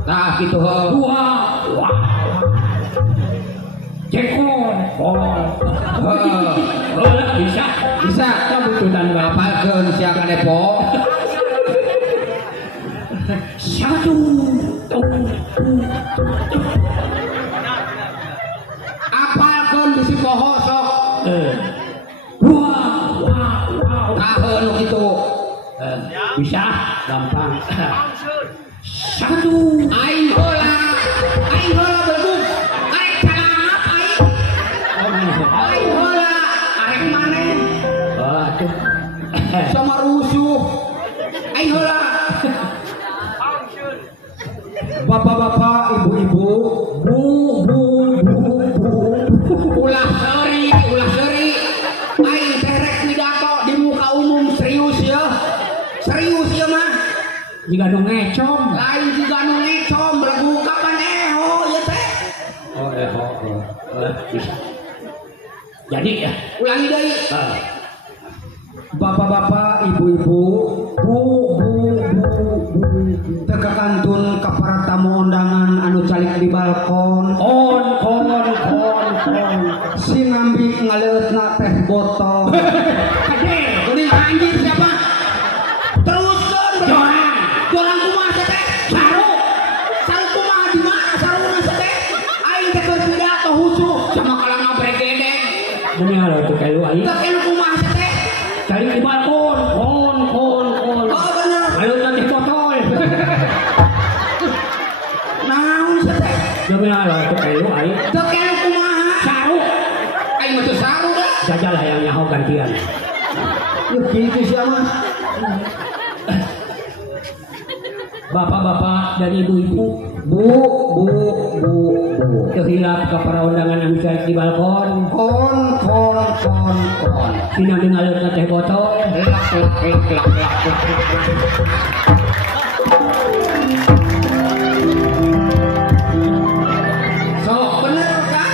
Nah gitu heuh. dua wah jengkol bisa Bisa ngabuntutan bae apalkeun sia kadepo. satu Apalkeun bisi poho sok. dua wow Nah nu kitu. bisa gampang satu Aing heula belegug. Arek calangap aing heula arek maneh tuh sama rusuh. Aing heula. Bapak-bapak, ibu-ibu, bu. Ulah seuri. Aing teh rek pidato di muka umum serius ya mah. jika nu ngecom Lain juga nu ngecom belegug kapan eho ya teh. eho bisa jadi ya Ulangi deui. Bapak-bapak, ibu-ibu, bu. Teka kantun ka para tamu undangan anu calik di balkon. kon Si ngambi ngaleutna teh botol. kade Geuning anjir siapa? Teruskeun Jorang. Jorang kumaha teh? Saru kumaha di mana saruna teh? Aing teh keur pidato husu sama kalang ngabregedeg. demi halo tuh kayu aing Teu kene kumaha teh? cari di balkon kon Oh bener. halo nanti botol Naon teh? demi halo tuh kayu aing Teu kene kumaha? saru Aing mah teu saru dah. jajalah yang nyaho gantian Yeuh kitu sia mah. bapak-bapak dan ibu-ibu Bu. kehilap ke para undangan anu cari di balkon Kon. Sina dengar teh botol Lak. So bener kan?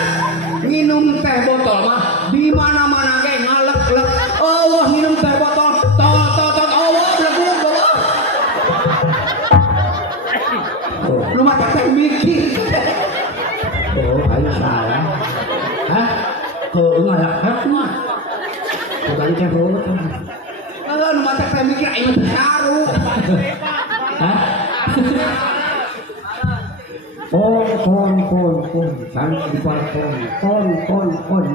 Minum teh botol mah di mana-mana ge ngalek-lek. Allah minum teh botol. Tot Allah belegug Allah. Lu mah teh mikir. aing salah hah ngalak mah bukan teh botol Lu mah teh mikir aing mah teu saru. hah Kon sangat di balkon kon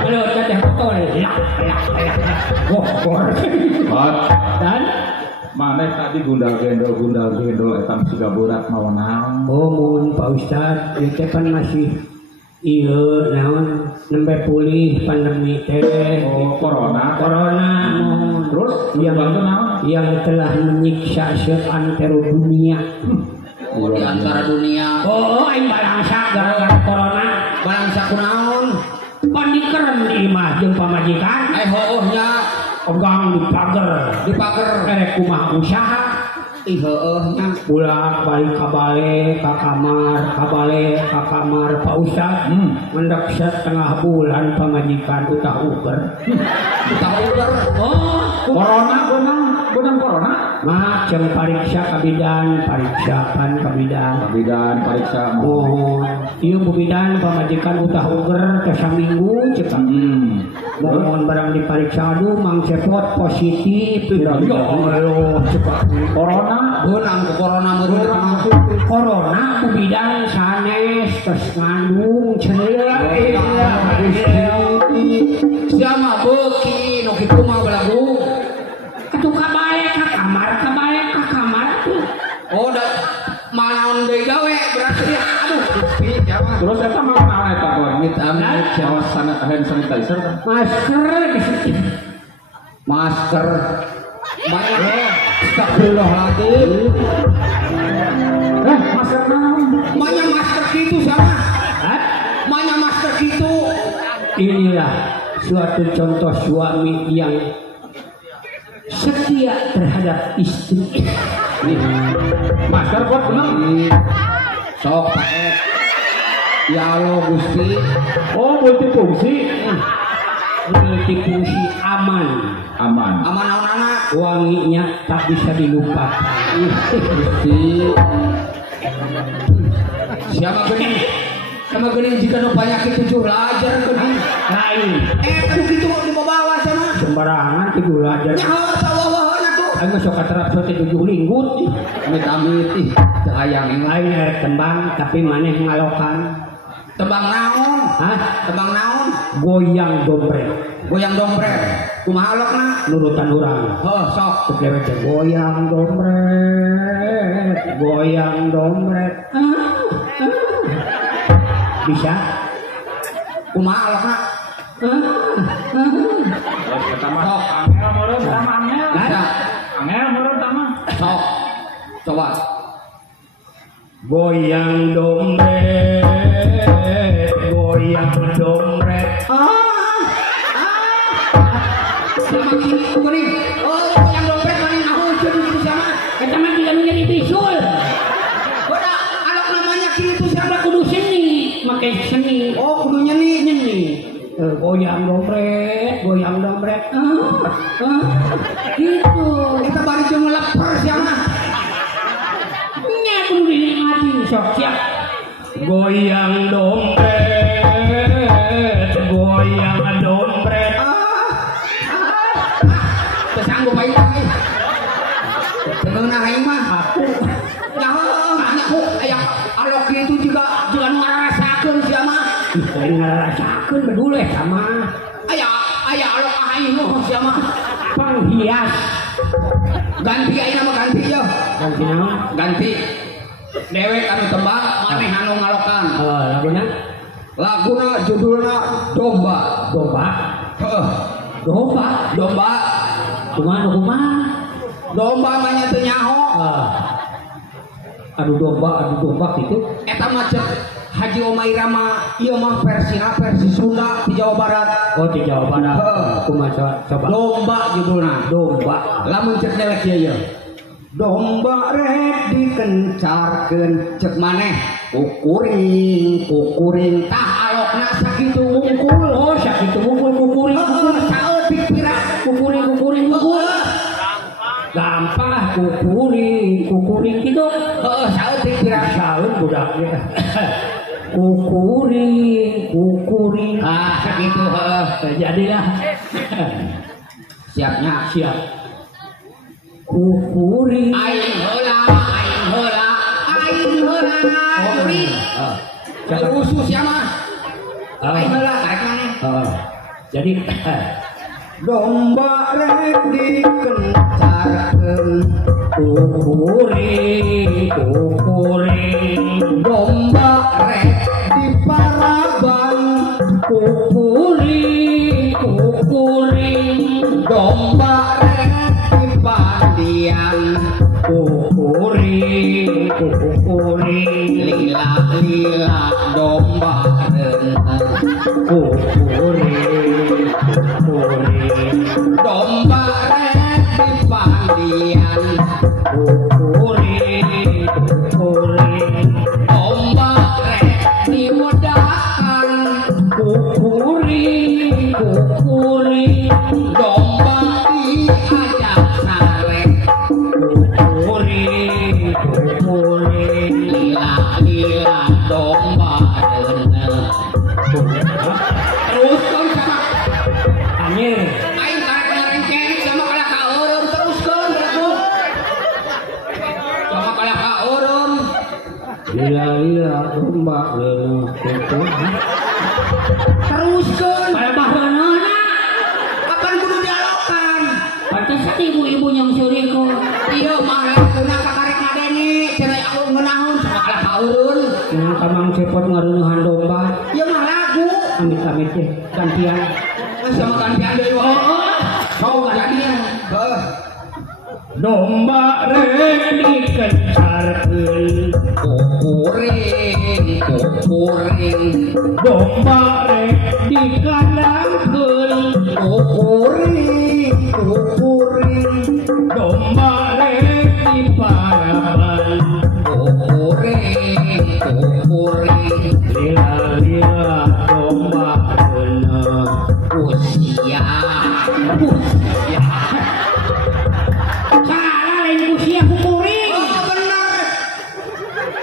kalau teh botol dan mana tadi gundal gendol etam siga borak mau naon mun Pak Ustad itu kan masih iya naon nembe pulih pandemi teh corona terus yang telah menyiksa seantero dunia di antara dunia aing balangsa gara-gara corona balangsa kunaon pandikeun di imah jeung pamajikan heueuhnya ogang dipager erek kumaha usaha heueuhnya pulang balik ka kamar Pak Ustad mendak setengah bulan pamajikan utah uger corona mah jeung pariksa kabidan pariksa ieu bubidan pamajikan utah uger teh saminggu ceuk mohon barang dipariksa aduh mang cepot positif ya Allah cepat corona beunang ku corona bubidan sanes tos ngandung cenah siapa beuki nu kitu mah belagu atuh kabae ka kamar tuh da manaon deui gawe berarti aduh terus eta mah naon eta kon amit jawas hand sanitizer masker astagfirullahaladzim masker naon manya masker gitu sama manya masker gitu inilah suatu contoh suami yang setia terhadap istri masker buat bener sok pae ya Allah Gusti multifungsi aman naon anak wanginya tak bisa dilupakan Gusti siapa geuning jika nu penyakit 7 lajar geuning lain kudu kitu di bawah sama sembarangan 7 lajar nyaho sawawahanna tuh aing sok katerap 7 linggut amit-amit hayang yang lain erek tembang tapi maneh ngalokan tembang naon goyang dompret kumaha alokna nurutan urang sok dewek goyang dompret bisa kumaha alokna sok coba goyang dompret goyang dompret maning naon jeung sama eta mah tidak menjadi bisul beda alok namanya kitu sama kudu seni make seni kudu nyeni goyang dompret gitu kita bari jeung ngeleper sama nya kudu dinikmati sok siap goyang dompret sanggup aing lagi tegeunah aing mah aku nyaho anakku aya alok kitu juga nu ngarasakeun sia mah lain ngarasakeun bedule sama aya alok aing sia mah panghias ganti aing mah ganti yo ganti naon ganti dewek anu tembang maneh anu ngalokan laguna judulna domba kumaha domba mah teu nyaho adu domba gitu eta mah cek Haji Omaira mah ieu mah versi Sunda di Jawa Barat di Jawa Barat kumaha coba domba judulna lamun cek dewek ieu domba rek dikencarkeun cek maneh kukuring tah alokna sakitu wungkul sakitu wungkul kukuring saeutik pira kukuring gampang kukuring gitu saeutik pira saeut budaknya kukuring sakitu jadilah siap kukuring aing heula murid. Khusus ya mah. Ayolah tarik mana? Jadi Domba rek dikencarkeun kukuring domba rek diparaban kukuring domba rek dipandian kukuring lila domba kukuring domba rek dipandian kukuring domba rek diwedakan kukuring domba diajak sarek kukuring lila domba terus kan sama anjir main karek renceng sama kalah ka eureum teruskeun berku sama kalah ka eureum lila domba teruskeun pada bahreunana kapan kudu dialokan pantesan ibu-ibu yang suriko ieu mah lakuna ka karek ngadeni cenah aku ngeunahun sama kalah ka eureun yang kamang cepot ngareunuhan domba ieu mah lagu amit-amit teh gantian sama gantian deui wae mau gantian domba rek dikencarkeun kukuring domba rek dikandangkeun kukuring domba rek diparaban kukuring lila domba beuneu usia salah lain kusia kukuring oh bener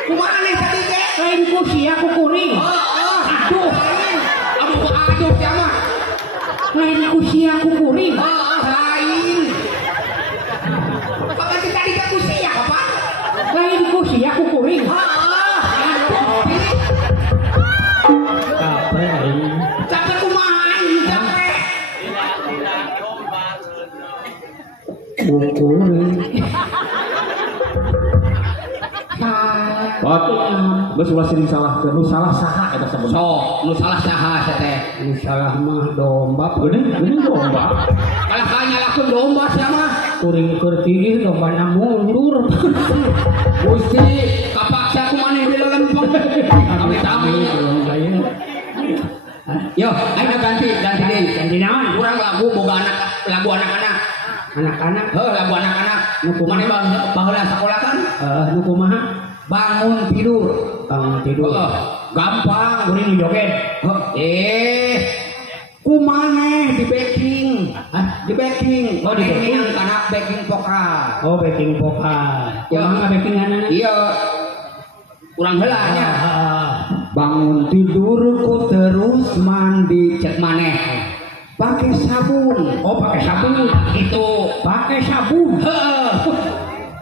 kumaha nih tadi teh lain kusia kukuring aduh aduh sama lain kusia kukuring lain apa sih tadi kan usia apa lain kusia kukuring capek kumaha ini capek kukuring Geus ulah sering salah, nu salah saha eta sabun. sok nu salah saha teh ini salah mah domba Geuning domba. kalau nyalakeun domba sia mah kuring keur tidih dombana mundur Gusti kapaksa kumaneh di lempeng amit-amit yo ayo ganti deui ganti naon kurang lagu boga lagu anak-anak anak-anak lagu anak-anak maneh baheula sakola kan nu kumaha bangun tidur bangun tidur gampang kuring dijoget kumaneh di backing di backing Oh, di backing. yang kana backing vokal oh backing vokal Ya. kumaha backinganana iya kurang heula nya ah bangun tidurku terus mandi cek maneh pakai sabun oh pakai sabun itu pakai sabun heeh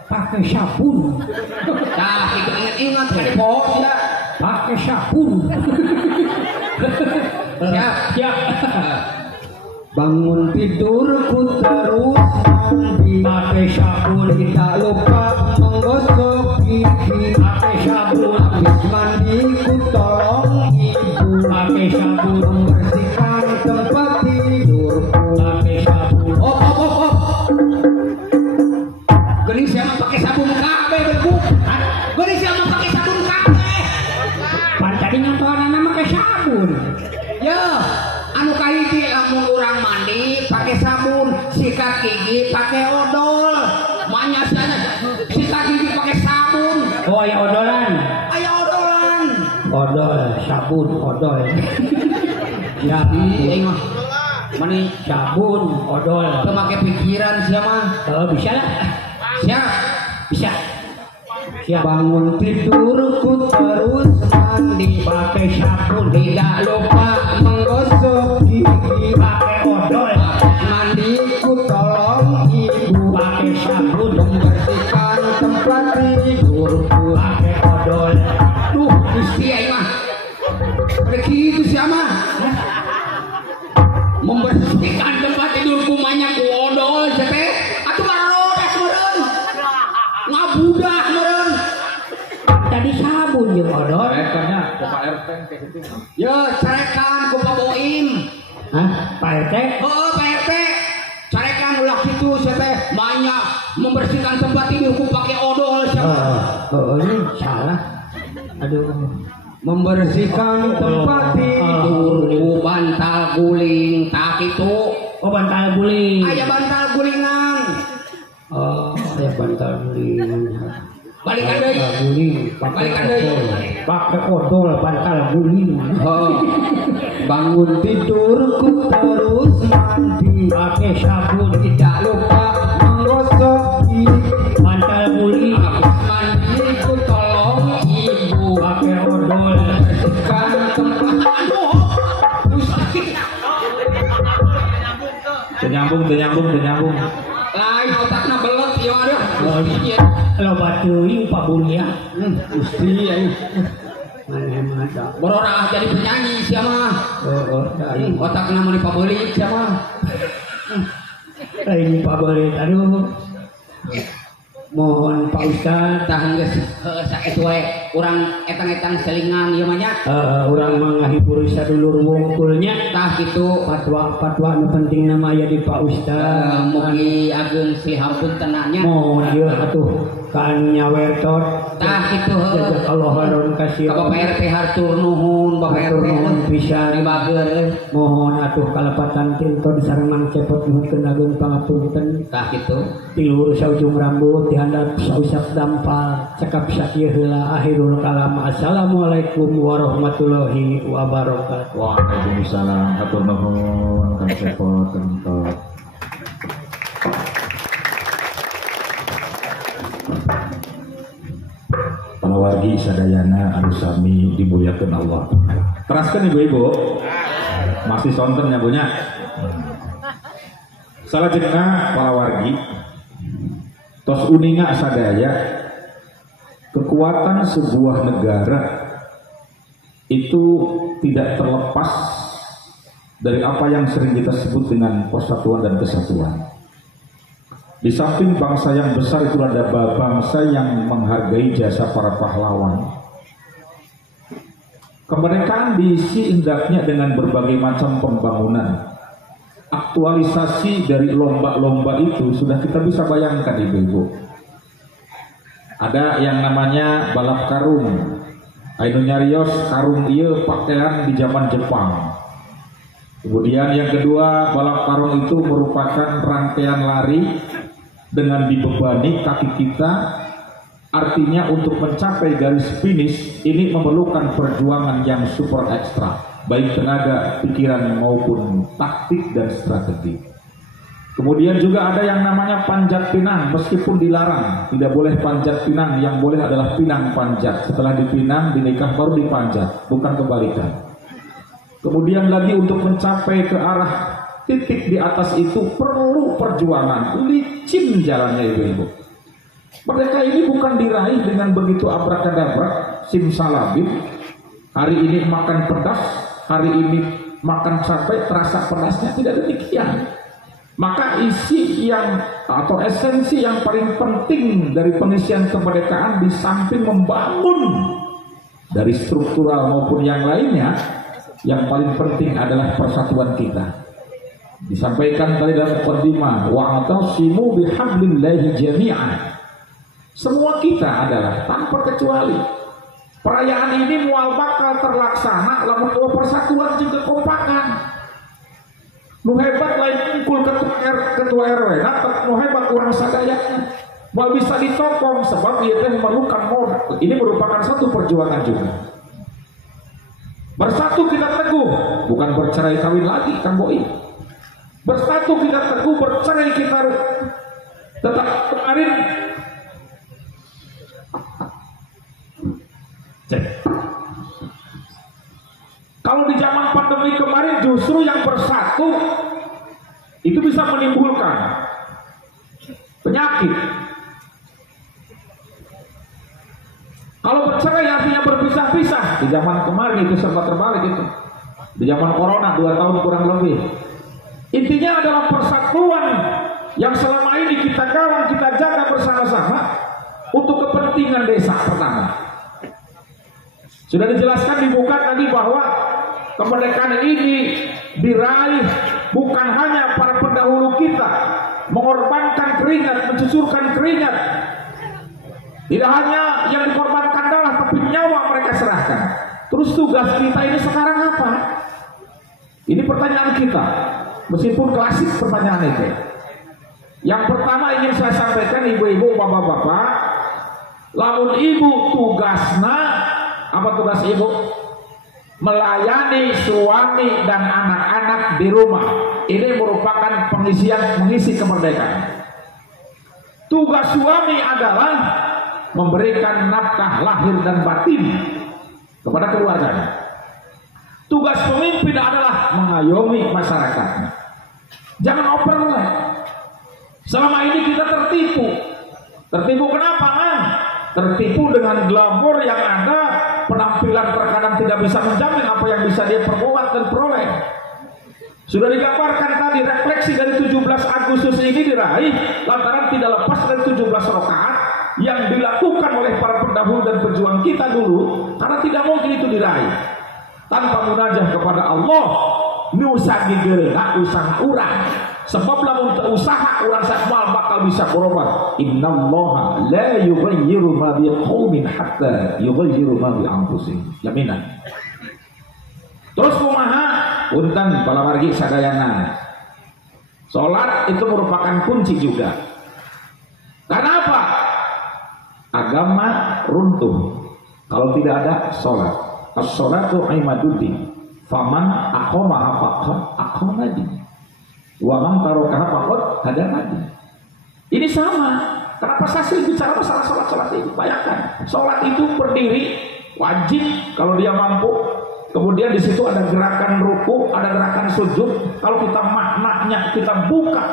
pakai sabun nah itu ingat kan pos ya pakai sabun siap siap bangun tidurku terus mandi pakai sabun tidak lupa menggosok gigi pakai sabun habis mandi ku tolong ibu pakai sabun membersihkan tempat tidurku pakai sabun op geuning siapa pakai sabun kabeh berbu geuning siapa pakai sabun kabeh pan tadi nyontohanana pakai sabun ya anu kahiji lamun urang mandi pakai sabun sikat gigi pakai odol manyasana sikat gigi pakai sabun oh aya odolan aya odolan odol sabun odol ya mah mani sabun odol teu make pikiran sia mah bisa lah siap bisa siap bangun tidurku terus mandi pakai sabun tidak lupa menggosok gigi pakai odol mandiku tolong ibu pakai sabun membersihkan tempat tidurku pakai odol gitu siapa? Membersihkan tempat tidur kumanya ku odol teh. Atuh marodas meureun. Ngabudak meureun. Tadi sabun jeung odol. Kayaknya Pak RT kayak gitu. Ya carekan ku Pak Boim. Hah, Pak RT? Oh Pak RT. Carekan ulah kitu sia teh banyak membersihkan tempat tidur ku pakai odol siapa? Ini salah. Aduh. Membersihkan tempat tidur ku bantal guling tak kitu. Oh, bantal guling. Aya bantal gulingan. Oh, aya bantal guling. Balikan deui. Bantal guling. Balikan deui. Pakai odol bantal guling. Oh. Bangun tidur ku terus mandi. Pakai sabun Tidak lupa menggosok gigi. bantal guling. Habis mandi ku tolong ibu. Pakai odol. Bersihkan tempat. Aduh. Sakit. Ternyambung. Lain otakna belet ya aduh. Loba teuing Pak Bulia. Gusti aya. Mana mata. Bororah jadi penyanyi siapa? Otakna mah dipabeulit siapa? Lain Pak Bulia. Aduh. Mohon Pak Ustad. Tah geus sakitu we urang etang-etang selingan ieu mah nya. Urang menghibur sadulur wungkulnya. Tah kitu Fatwa nu penting nama aya di Pak Ustad. mugi ageung silih hapunten nya. Mohon ieu atuh ka anu nyawertot. Tah kitu heuh. Allah haron kasih. Ka Bapak RT hatur nuhun Bapak Hatur RT. nuhun pisan. Dibageur. Mohon atuh kalepatan tinto sareng Mang Cepot nuhunkeun ageung pangapunten. Tah kitu. Tiluhur saujung rambut dihandap sausap dampal cekap sakieu heula akhirul kalam. Assalamualaikum warahmatullahi wabarakatuh. Waalaikumsalam. Hatur nuhun Kang Cepot kentot. Para wargi sadayana anu sami dimuliakeun Allah. Teraskeun ibu-ibu. Masih sonten nya punya. Salajengna para wargi tos uninga sadaya kekuatan sebuah negara itu tidak terlepas dari apa yang sering kita sebut dengan persatuan dan kesatuan. Di samping bangsa yang besar itu ada bangsa yang menghargai jasa para pahlawan. Kemerdekaan diisi hendaknya dengan berbagai macam pembangunan. Aktualisasi dari lomba-lomba itu sudah kita bisa bayangkan ibu-ibu. Ada yang namanya balap karung. Ainu nyarios karung ieu pakaian di zaman Jepang. Kemudian yang kedua, balap karung itu merupakan rangkaian lari dengan dibebani kaki kita. Artinya untuk mencapai garis finish ini memerlukan perjuangan yang super ekstra, baik tenaga, pikiran maupun taktik dan strategi. Kemudian juga ada yang namanya panjat pinang, meskipun dilarang, tidak boleh panjat pinang, yang boleh adalah pinang panjat. Setelah dipinang, dinikah baru dipanjat, bukan kebalikan. Kemudian lagi untuk mencapai ke arah titik di atas itu perlu perjuangan, licin jalannya ibu-ibu. Merdeka ini bukan diraih dengan begitu abrakadabra, simsalabim. Hari ini makan pedas, hari ini makan cabai, terasa pedasnya, tidak demikian. Maka isi yang atau esensi yang paling penting dari pengisian kemerdekaan di samping membangun dari struktural maupun yang lainnya, yang paling penting adalah persatuan kita. Disampaikan tadi dalam muqaddimah, wa'tasimu bihablillahi jami'an. Semua kita adalah tanpa kecuali. Perayaan ini mual bakal terlaksana lamun persatuan jeung kekompakan. Nu hebat lain unggul ketua RW, nu hebat urang sadayana. Mau bisa ditopong sebab ieu teh memerlukan modal. Ini merupakan satu perjuangan juga. Bersatu kita teguh, bukan bercerai kawin lagi, Kang Boi. Bersatu kita teguh, bercerai kita tetap kemarin. Kalau di zaman pandemi kemarin justru yang bersatu itu bisa menimbulkan penyakit. Kalau bercerai artinya berpisah pisah di zaman kemarin itu serba terbalik itu. Di zaman corona 2 tahun kurang lebih. Intinya adalah persatuan yang selama ini kita galang, kita jaga bersama-sama untuk kepentingan desa pertama. Sudah dijelaskan di buku tadi bahwa kemerdekaan ini diraih bukan hanya para pendahulu kita mengorbankan keringat, mencucurkan keringat. Tidak hanya yang dikorbankan darah, tapi nyawa mereka serahkan. Terus tugas kita ini sekarang apa? Ini pertanyaan kita. Meskipun klasik pertanyaan itu. Yang pertama ingin saya sampaikan ibu-ibu, bapak-bapak, lamun ibu tugasna, apa tugas ibu? Melayani suami dan anak-anak di rumah. Ini merupakan mengisi kemerdekaan. Tugas suami adalah memberikan nafkah lahir dan batin kepada keluarganya. Tugas pemimpin adalah mengayomi masyarakatnya. Jangan overlap. Selama ini kita tertipu. Tertipu kenapa? Tertipu dengan glamor yang ada, penampilan terkadang tidak bisa menjamin apa yang bisa dia perbuat dan peroleh. Sudah digambarkan tadi, refleksi dari 17 Agustus ini diraih lantaran tidak lepas dari 17 rakaat yang dilakukan oleh para pendahulu dan pejuang kita dulu, karena tidak mungkin itu diraih tanpa munajat kepada Allah. Nusa digeuna usaha urang, sebab lamun usaha urang sakmal bakal bisa berubah. Innallaha la yughayyiru ma biqaumin hatta yughayyiru ma bi anfusihim. Jaminan. Terus kumaha? Punten bala wargi sadayana. Salat itu merupakan kunci juga. Karena apa? Agama runtuh kalau tidak ada salat. As-salatu imaduddin. Faman aqamaha faqad aqamadi. Wa man tarakaha faqad hadamadi. Ini sama. Kenapa saya bicara masalah salat ini? Bayangkan, salat itu berdiri wajib kalau dia mampu. Kemudian di situ ada gerakan ruku, ada gerakan sujud. Kalau kita maknanya kita buka,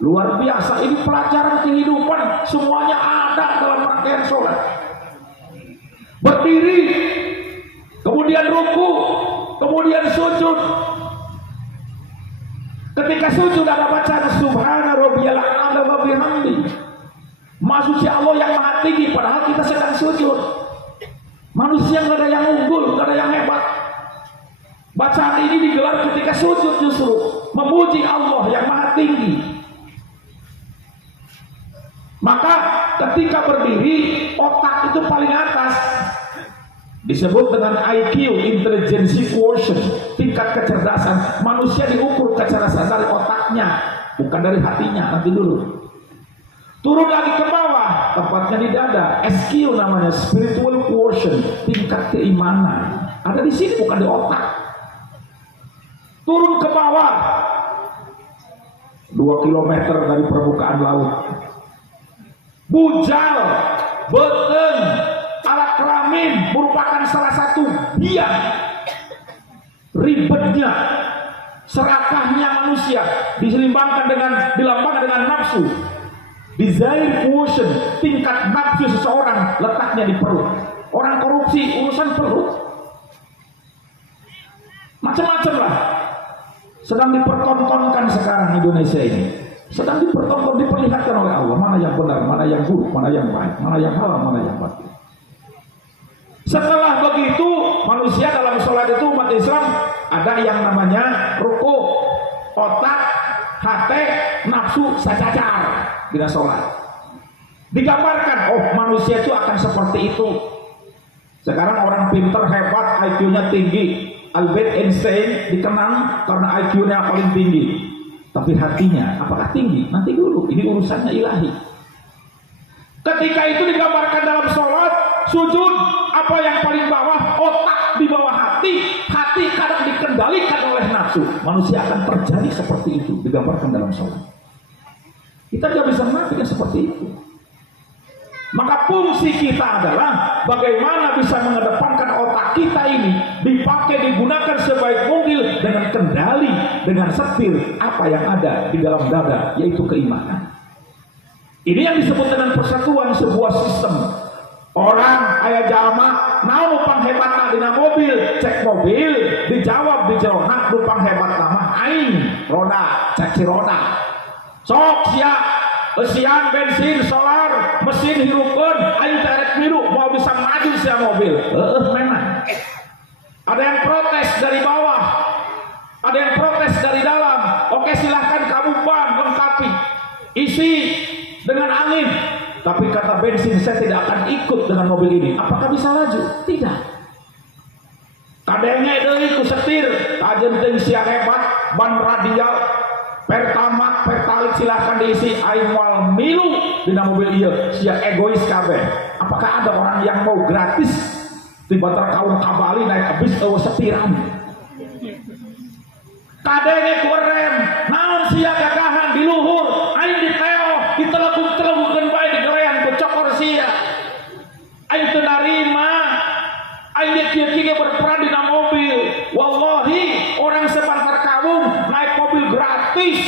luar biasa. Ini pelajaran kehidupan, semuanya ada dalam rangkaian sholat. Berdiri, kemudian ruku, kemudian sujud. Ketika sujud ada bacaan Subhana rabbiyal a'la wa bihamdi. Maksudnya Allah yang maha tinggi, padahal kita sedang sujud. Manusia nggak ada yang unggul, nggak ada yang hebat. Bacaan ini digelar ketika sujud justru memuji Allah yang maha tinggi. Maka ketika berdiri, otak itu paling atas. Disebut dengan IQ, intelligence quotient, tingkat kecerdasan. Manusia diukur kecerdasan dari otaknya, bukan dari hatinya. Nanti dulu. Turun lagi ke bawah, tepatnya di dada. SQ namanya, spiritual quotient, tingkat keimanan. Ada di sini, bukan di otak. Turun ke bawah 2 km dari permukaan laut. Bujal, beten, alat kelamin merupakan salah satu biang ribetnya, serakahnya manusia dilambangkan dengan nafsu. Desire quotient, tingkat nafsu seseorang letaknya di perut. Orang korupsi urusan perut, macam-macam lah. Sedang dipertontonkan sekarang Indonesia ini. Sedang diperlihatkan oleh Allah mana yang benar, mana yang buruk, mana yang baik, mana yang halal, mana yang batil. Setelah begitu, manusia dalam sholat itu umat Islam ada yang namanya ruku, otak, hati, nafsu, sajajar dengan sholat. Digambarkan, oh manusia itu akan seperti itu. Sekarang orang pintar, hebat, IQ-nya tinggi. Albert Einstein dikenang karena IQ-nya paling tinggi. Tapi hatinya apakah tinggi? Nanti dulu, ini urusannya ilahi. Ketika itu digambarkan dalam sholat, sujud, apa yang paling bawah? Otak di bawah hati. Hati kadang dikendalikan oleh nafsu. Manusia akan terjadi seperti itu, digambarkan dalam sholat. Kita tidak bisa mengafikan seperti itu. Maka fungsi kita adalah bagaimana bisa mengedepankan otak kita ini dipakai, digunakan sebaik mungkin dengan kendali, dengan setir apa yang ada di dalam dada, yaitu keimanan. Ini yang disebut dengan persatuan sebuah sistem. Orang aya jalma naon upang hebatna dina mobil, cek mobil dijawab di jerona upang hebatna mah aing roda, cek si roda. Sok sia esian bensin solar mesin hirupkeun aing terek milu mau bisa maju sia mobil. Memang. Ada yang protes dari bawah, ada yang protes dari dalam. Oke, silahkan kamu ban lengkapi, isi dengan angin. Tapi kata bensin, saya tidak akan ikut dengan mobil ini. Apakah bisa laju? Tidak. Kadenge deui ku setir, kajenteung sia hebat, ban radial, pertamax, pertalit silahkan diisi. Aing moal milu dina mobil ieu, sia egois kabeh. Apakah ada orang yang mau gratis? Tiba-tiba kaum kabali naik bis eueuh setiran. Kadenge ku rem, naon sia gagahan di luhur, aing diteo, diteleguk-telegukkeun bae di gerean ku cokor sia. Aing teu narima, aing kieu-kieu berperan dina mobil. Wallahi, orang sebantar kaum naik mobil gratis.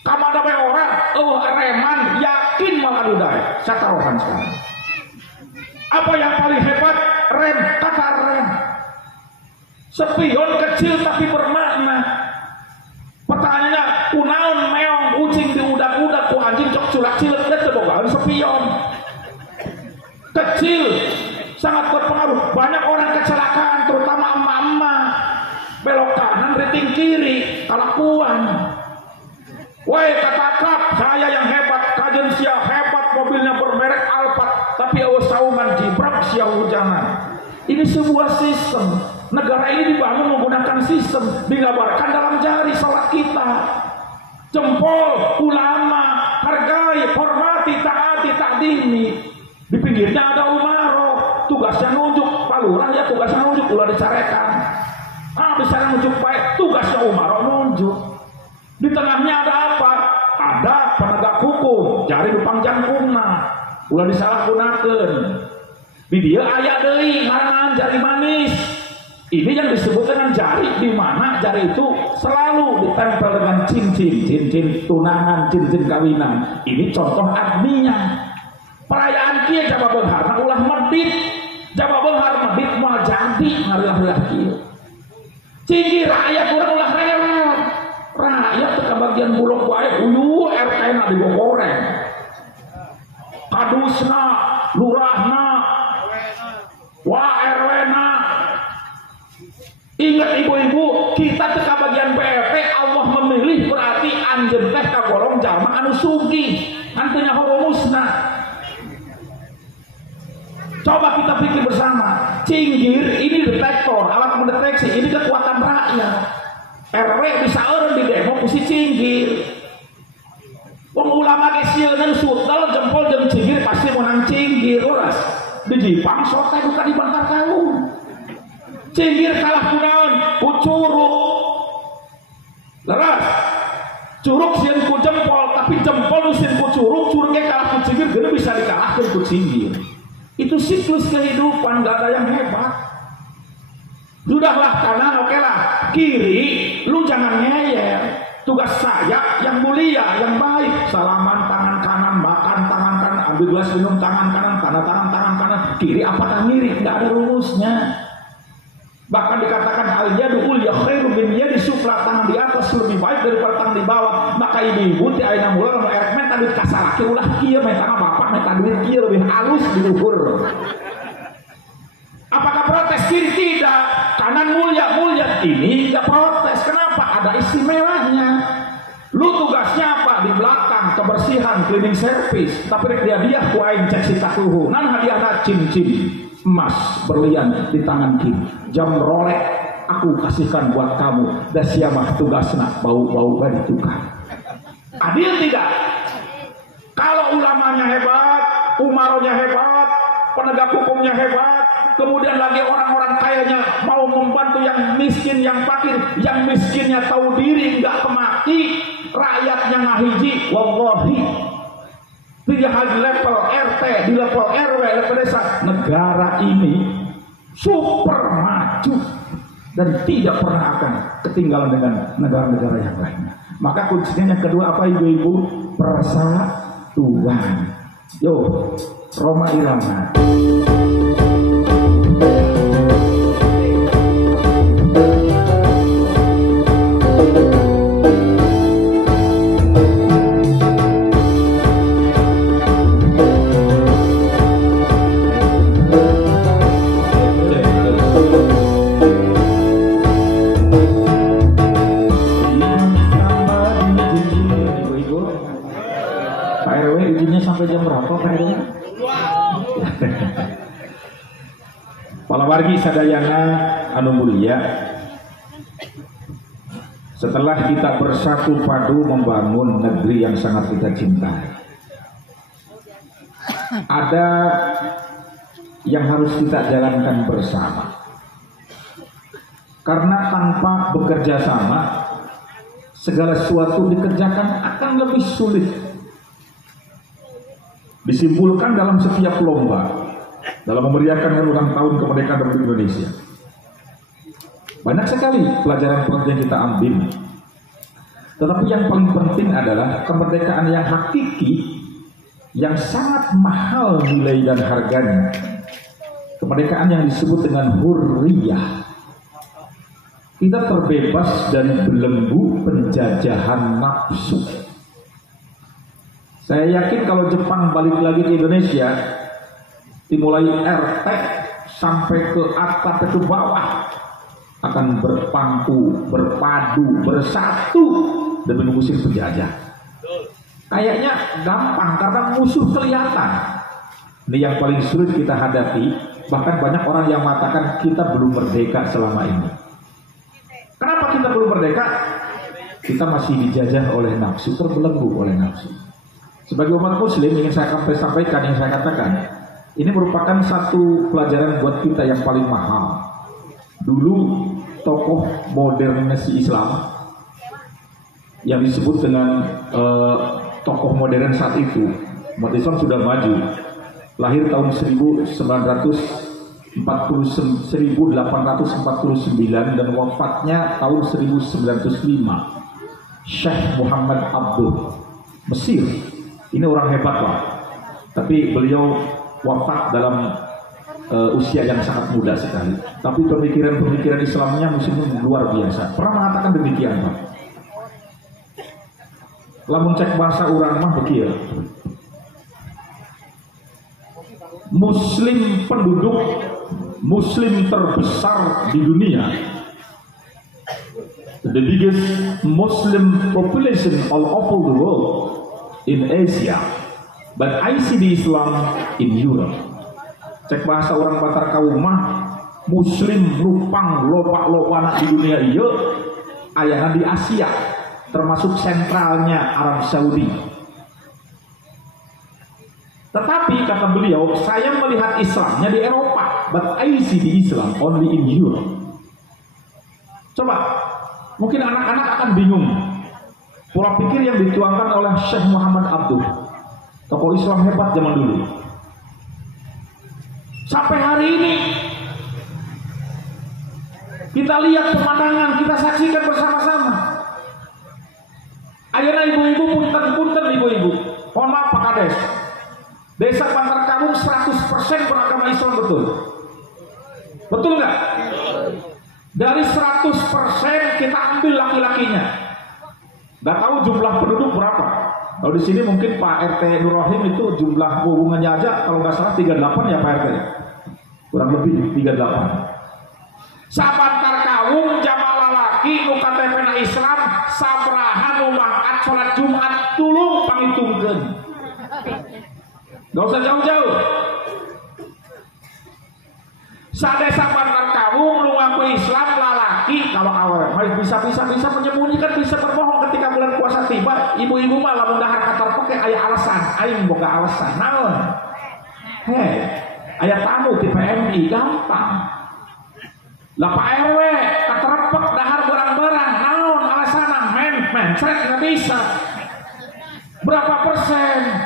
Kamana bae orang eueuh reman, yakin malah dae. Satarohan sekarang. Apa yang paling hebat? Rem, kata rem. Spion kecil tapi bermakna. Pertanyaannya, kunaon meong ucing di udak-udak ku anjing cok culak cilet teh bogaan spion. Kecil sangat berpengaruh. Banyak orang kecelakaan, terutama emak-emak. Belok kanan riting kiri, kalakuan. Woi katakap, saya yang hebat, kajen sia hebat, mobilnya bermerek Alphard, tapi eueuh saungan jibrak sia hujanan. Ini sebuah sistem. Negara ini dibangun menggunakan sistem, digambarkan dalam jari salat kita. Jempol, ulama, hargai, hormati, taati, takdimi. Di pinggirnya ada umaro, tugasnya nunjuk, palurah ya tugasnya nunjuk, ulah dicarekan. Bisa nunjuk baik, tugasnya umaro nunjuk. Di tengahnya ada apa? Ada penegak hukum, jari dupang jangkungna, ulah disalahgunakeun. Di dia aya deui ngaranna jari manis. Ini yang disebut dengan jari, di mana jari itu selalu ditempel dengan cincin tunangan, cincin kawinan. Ini contoh artinya. Perayaan kieu Jawa Beunghar ulah medit, Jawa Beunghar medit moal jadi ngarilah kieu. Cinggir rakyat urang ulah rewel. Rakyat teu kabagian bulog wae uyu RT-na digoreng. Kadusna, lurahna, wah RW-na. Ingat ibu-ibu, kita teu kabagian PRT Allah memilih berarti anjeun teh kagolong jalma anu sugih, anu nya horumusna. Coba kita pikir bersama, cinggir ini detektor, alat mendeteksi, ini kekuatan rakyat. RW bisa eureun di demo ku si cinggir. Wong ulama ge sieun sutel jempol jeung cinggir pasti menang cinggir uras. Di Jipang sok teh bukan dibangkar kaum. Cinggir kalah kunaon? Ku curug. Leras. Curug sieun ku jempol, tapi jempol nu sieun ku curug, curugnya kalah ku cinggir, geus bisa dikalahkeun ku cinggir. Itu siklus kehidupan, gak ada yang hebat. Sudahlah kanan, oke lah. Kiri, lu jangan ngeyel. Tugas saya yang mulia, yang baik. Salaman tangan kanan, makan tangan kanan, ambil gelas minum tangan kanan, tanda tangan tangan kanan. Kiri apakah ngiri? Gak ada rumusnya. Bahkan dikatakan al-yadul ya khairu min yadi sufla, tangan di atas lebih baik daripada tangan di bawah. Maka ibu-ibu ti ayeuna mulai lamun erek menta duit kasarake ulah kieu menta bapak menta duit kieu lebih halus di luhur. Apakah protes? Kiri tidak. Kanan mulia ini enggak protes. Kenapa? Ada istimewanya. Lu tugasnya apa? Di belakang kebersihan, cleaning service. Tapi dia ku aing cek si takuhu. Nan hadiahna cincin emas berlian di tangan kiri. Jam Rolex aku kasihkan buat kamu. Dan siapa tugasnya? Bau-bau badi tukar. Adil tidak? Kalau ulamanya hebat, umaronya hebat, penegak hukumnya hebat, kemudian lagi orang-orang kayanya mau membantu yang miskin, yang fakir, yang miskinnya tahu diri nggak kemaki, rakyatnya ngahiji, wallahi tidak hanya level RT, di level RW, level desa, negara ini super maju dan tidak pernah akan ketinggalan dengan negara-negara yang lainnya. Maka kuncinya yang kedua apa ibu-ibu? Persatuan. Yo, Roma Irama. Palawargi sadayana anu mulia, setelah kita bersatu padu membangun negeri yang sangat kita cintai, ada yang harus kita jalankan bersama. Karena tanpa bekerja sama, segala sesuatu dikerjakan akan lebih sulit. Disimpulkan dalam setiap lomba dalam memeriahkan ulang tahun kemerdekaan Republik Indonesia, banyak sekali pelajaran yang kita ambil. Tetapi yang paling penting adalah kemerdekaan yang hakiki, yang sangat mahal nilai dan harganya. Kemerdekaan yang disebut dengan hurriyah. Kita terbebas dari belenggu penjajahan nafsu. Saya yakin kalau Jepang balik lagi ke Indonesia, dimulai RT sampai ke atas ke bawah, akan berpangku, berpadu, bersatu demi mengusir penjajah. Kayaknya gampang karena musuh kelihatan. Ini yang paling sulit kita hadapi. Bahkan banyak orang yang mengatakan kita belum merdeka selama ini. Kenapa kita belum merdeka? Kita masih dijajah oleh nafsu, terbelenggu oleh nafsu. Sebagai umat muslim ingin saya sampaikan, yang saya katakan, ini merupakan satu pelajaran buat kita yang paling mahal. Dulu tokoh modernisasi Islam yang disebut dengan tokoh modern saat itu, umat Islam sudah maju, lahir tahun 1849 dan wafatnya tahun 1905. Syekh Muhammad Abduh, Mesir. Ini orang hebat lah, tapi beliau wafat dalam usia yang sangat muda sekali. Tapi pemikiran-pemikiran Islamnya musimnya luar biasa. Pernah mengatakan demikian, Pak. Lamun cek bahasa urang mah bekieu. Muslim penduduk Muslim terbesar di dunia, the biggest Muslim population all over the world in Asia, but I see the Islam in Europe. Cek bahasa orang Batar kaumah, Muslim rupang loba-lobana di dunia ieu aya di Asia, termasuk sentralnya Arab Saudi. Tetapi kata beliau, saya melihat Islamnya di Eropa, but I see the Islam only in Europe. Coba, mungkin anak-anak akan bingung pola pikir yang dituangkan oleh Syekh Muhammad Abduh, tokoh Islam hebat zaman dulu. Sampai hari ini kita lihat pemandangan, kita saksikan bersama-sama. Ayeuna ibu-ibu, punten-punten ibu-ibu, mohon maaf Pak Kades, Desa Bantar Kawung 100% beragama Islam, betul? Betul nggak? Dari 100% kita ambil laki-lakinya. Nggak tahu jumlah penduduk berapa. Kalau di sini mungkin Pak RT Nur Rahim itu jumlah hubungannya aja kalau nggak salah 38 ya Pak RT. Kurang lebih 38. Sabantar Kawung jamaah lalaki nu KTP-na Islam sabraha nu mangkat salat Jumat tulung pangitungkeun. Gak usah jauh-jauh. Sadesa Bantar Kawung nu ngaku Islam lalaki kalau awal bisa menyembunyikan, bisa berbohong ketika bulan puasa tiba. Ibu-ibu mah lamun dahar katar pake aya alasan, aing boga alasan. Naon? Aya tamu di PMI gampang. Lah Pak RW katerepek dahar barang-barang. Naon alasana? Men, saya nggak bisa. Berapa persen?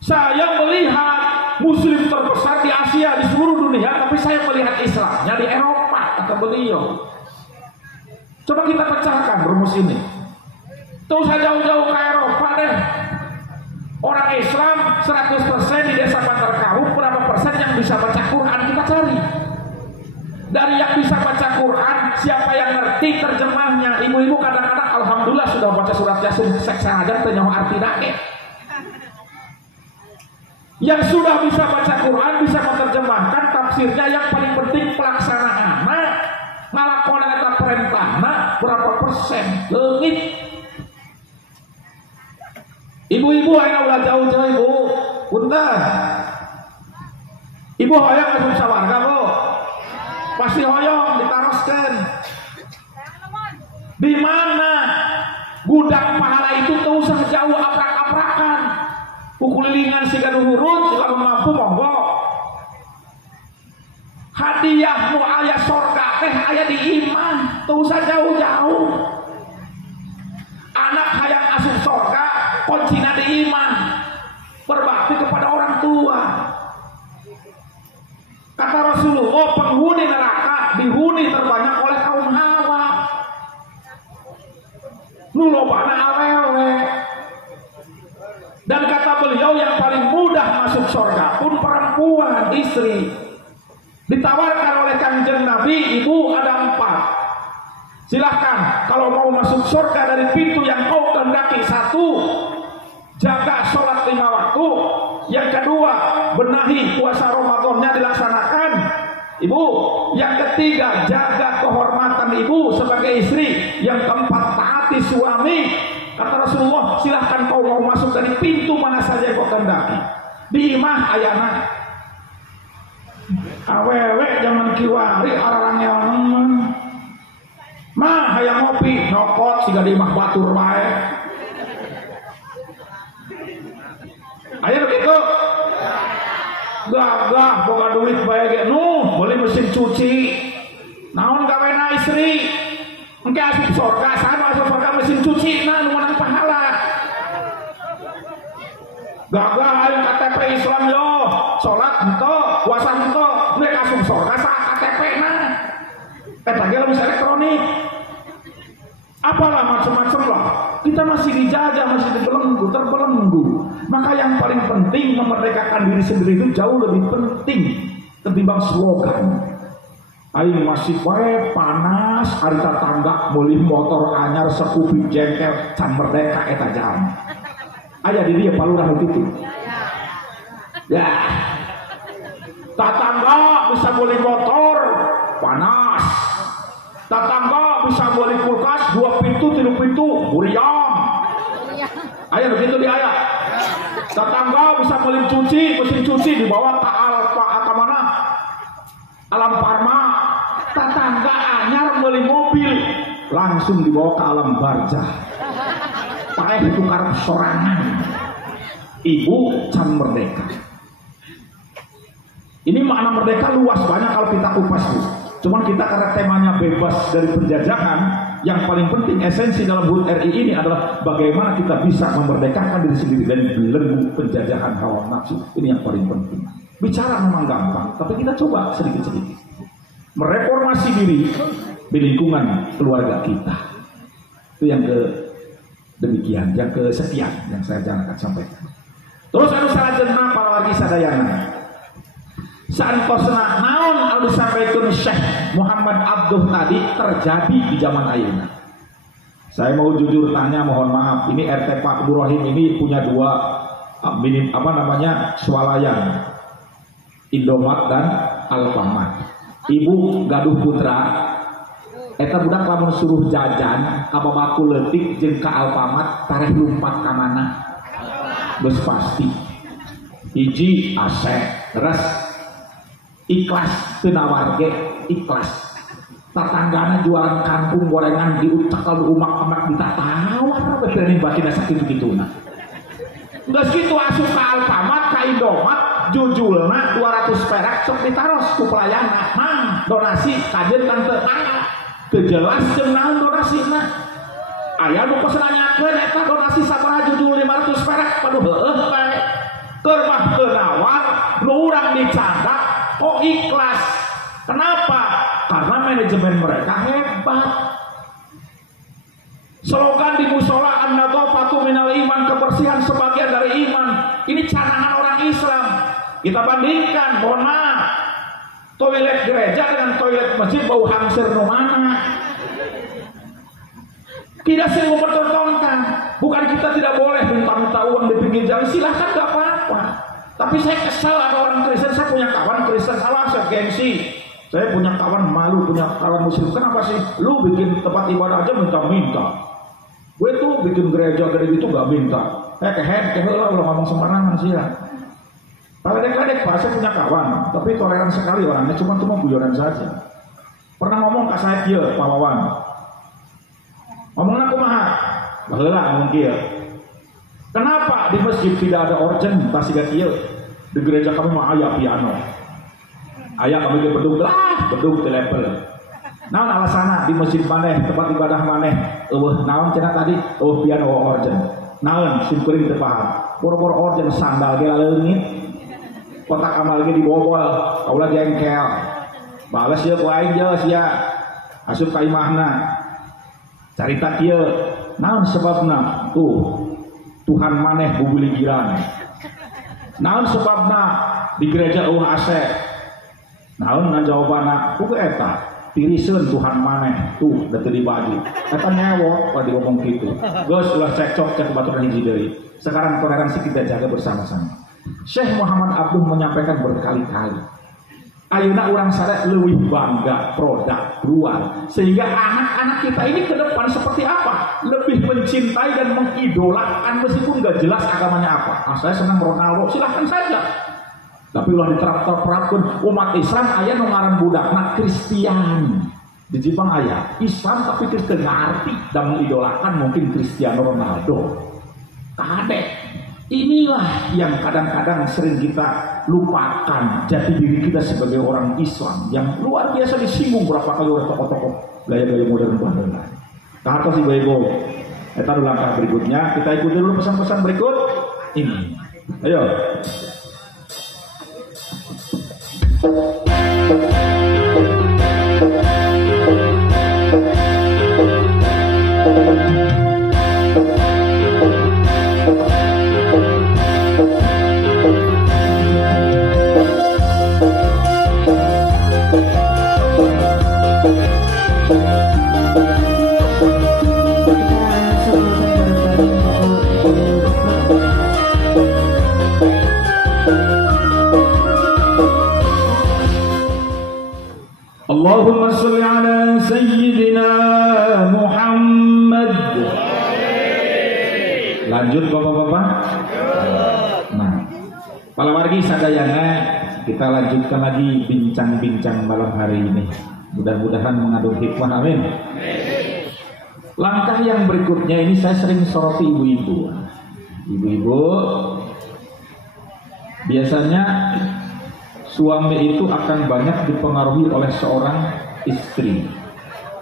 Saya melihat Muslim terbesar di Asia, di seluruh dunia, tapi saya melihat Islamnya di Eropa, kata beliau. Coba kita pecahkan rumus ini. Tuh saya jauh-jauh ke Eropa deh. Orang Islam 100% di Desa Bantar Kawung, berapa persen yang bisa baca Quran, kita cari. Dari yang bisa baca Quran, siapa yang ngerti terjemahnya? Ibu-ibu kadang-kadang alhamdulillah sudah baca surat Yasin seksa aja ternyawa arti dake. Yang sudah bisa baca Quran, bisa menerjemahkan tafsirnya, yang paling penting pelaksanaan. Ngalakonan eta perintahna berapa persen? Leungit. Ibu-ibu ayo ulah jauh-jauh ibu. Punten. Ibu hoyong asup sawarga Bu. Pasti hoyong ditaroskeun. Di mana gudang pahala itu teu usah jauh aprak-aprakan. Kukulilingan siga duhurun siga mampu monggo. Hadiah nu aya sorga teh aya di iman, teu usah jauh-jauh. Anak hayang asup sorga, kuncina di iman. Berbakti kepada orang tua. Kata Rasulullah, penghuni neraka dihuni terbanyak oleh kaum Hawa. Nu lobana awewe. Dan kata beliau yang paling mudah masuk surga pun perempuan, istri. Ditawarkan oleh Kanjeng Nabi, ibu ada 4. Silahkan kalau mau masuk surga dari pintu yang kau kehendaki. 1, jaga sholat 5 waktu. Yang kedua, benahi puasa Ramadannya dilaksanakan, ibu. Yang ketiga, jaga kehormatan ibu sebagai istri. Yang keempat, taati suami. Kata Rasulullah, silahkan kau mau masuk dari pintu mana saja kau kehendaki. Di imah ayana awewe zaman kiwari ararang ngeoneng mah hayang ngopi nokot siga di imah batur bae. Aya begitu. Gagah boga duit bae ge nu beli mesin cuci. Naon gawena istri? Engke asup surga, sana asup surga mesin cuci na nu menang pahala. Gagah ayo KTP Islam yo, salat henteu, puasa henteu, nek asup surga saat KTP na. Eta ge lebih elektronik. Apalah macam-macam lah. Kita masih dijajah, masih dibelenggu, terbelenggu. Maka yang paling penting memerdekakan diri sendiri itu jauh lebih penting ketimbang slogan. Aing masih bae panas, ari tatangga meuli motor anyar sekupi jengkel can merdeka eta jam. Aya di dieu palurah kitu. Ya. Tatangga bisa beli motor panas. Tatangga bisa beli kulkas 2 pintu 3 pintu muriang. Aya begitu di aya. Tetangga bisa beli mesin cuci dibawa ke mana? Alam Parma. Tetangga anyar beli mobil langsung dibawa ke alam barzah. Pakai ditukar sorangan. Ibu can merdeka. Ini makna merdeka luas banyak kalau kita kupas Bu. Cuman kita karena temanya bebas dari penjajahan, yang paling penting esensi dalam HUT RI ini adalah bagaimana kita bisa memerdekakan diri sendiri dari belenggu penjajahan hawa nafsu. Ini yang paling penting. Bicara memang gampang, tapi kita coba sedikit-sedikit mereformasi diri di lingkungan keluarga kita. Itu yang demikian, yang kesekian yang saya akan sampaikan. Terus anu salajengna para wargi sadayana. Saantosna naon anu disampaikan Syekh Muhammad Abduh tadi terjadi di zaman ayeuna. Saya mau jujur tanya, mohon maaf, ini RT Pak Burahim ini punya 2 swalayan, Indomaret dan Alfamart. Ibu gaduh putra, eta budak lamun suruh jajan apa baku leutik jeung ka Alfamart tareh lumpat ka mana? Geus pasti. Hiji asep, terus ikhlas teu nawarge, ikhlas. Tatanggana jualan kangkung gorengan diucakal di umak-umak ditatawar we berani batina sakitu-kituna. Geus kitu asup ka Alfamart ka Indomaret jujulna 200 perak sok ditaros ku pelayanna. Mang donasi kajeun kan teu aya. Teu jelas jeung naon donasina. Aya nu kos nanyakeun eta donasi sabaraha jujul 500 perak paduh heueuh bae. Keur mah teu nawar, nu urang dicadak kok ikhlas. Kenapa? Karena manajemen mereka hebat. Slogan di musola an-nadhafatu minal iman, kebersihan sebagian dari iman. Ini canangan orang Islam. Kita bandingkan, mohon maaf, toilet gereja dengan toilet masjid bau hangsir nu mana? Tidak sering mempertontonkan. Bukan kita tidak boleh minta uang di pinggir jalan, silahkan gak apa-apa. Tapi saya kesal ada orang Kristen, saya punya kawan Kristen, salah saya gengsi. Saya punya kawan malu, punya kawan muslim. Kenapa sih? Lu bikin tempat ibadah aja minta-minta. Gue tuh bikin gereja dari itu gak minta. Kehead, lah ngomong sembarangan sih lah. Ledek-ledek Pak, saya punya kawan, tapi toleran sekali orangnya, cuma guyonan saja. Pernah ngomong ke saya kieu, Pak Wawan. Ngomongna kumaha? Baheula ngomong kieu. Kenapa di masjid tidak ada organ tasiga kieu? Di gereja kami mah aya piano. Aya kami ge bedug lah, bedug di level. Naon alasana di masjid maneh, tempat ibadah maneh, eueuh naon cenah tadi? Eueuh piano organ. Naon sim kuring teu paham. Boro-boro organ sandal ge leungit. Kotak amal ge dibobol, kaula jengkel. Bales ieu ku aing jeus ya. Asup ka imahna. Carita kieu, naon sebabna? Tuh, Tuhan maneh bubuligiran. Naon sebabna di gereja AC? Naon jawabanna? Ku eta, tiriseun Tuhan maneh. Tuh, da teu dibagi. Eta nyewot pada ngomong kitu. Geus ulah cekcok cek baturan hiji deui. Sekarang toleransi kita jaga bersama-sama. Syekh Muhammad Abdul menyampaikan berkali-kali, ayeuna urang sadaya leuwih bangga produk luar, sehingga anak-anak kita ini ke depan seperti apa? Lebih mencintai dan mengidolakan meskipun gak jelas agamanya apa. Saya senang Ronaldo, silahkan saja. Tapi ulah diterapkan umat Islam aya nu ngaran budakna Kristian. Di Jepang aya Islam tapi Kristen ngarti dan mengidolakan mungkin Cristiano Ronaldo. Kadek. Inilah yang kadang-kadang sering kita lupakan jati diri kita sebagai orang Islam yang luar biasa disinggung berapa kali oleh tokoh-tokoh gaya-gaya modern baheula. Kahartos ibu ibu, eta langkah berikutnya kita ikuti dulu pesan-pesan berikut ini. Ayo. Allahumma sholli ala sayyidina Muhammad. Lanjut Bapak-bapak. Nah, palawargi sadayana kita lanjutkan lagi bincang-bincang malam hari ini. Mudah-mudahan mengandung hikmah, amin. Langkah yang berikutnya ini saya sering soroti ibu-ibu. Ibu-ibu biasanya suami itu akan banyak dipengaruhi oleh seorang istri.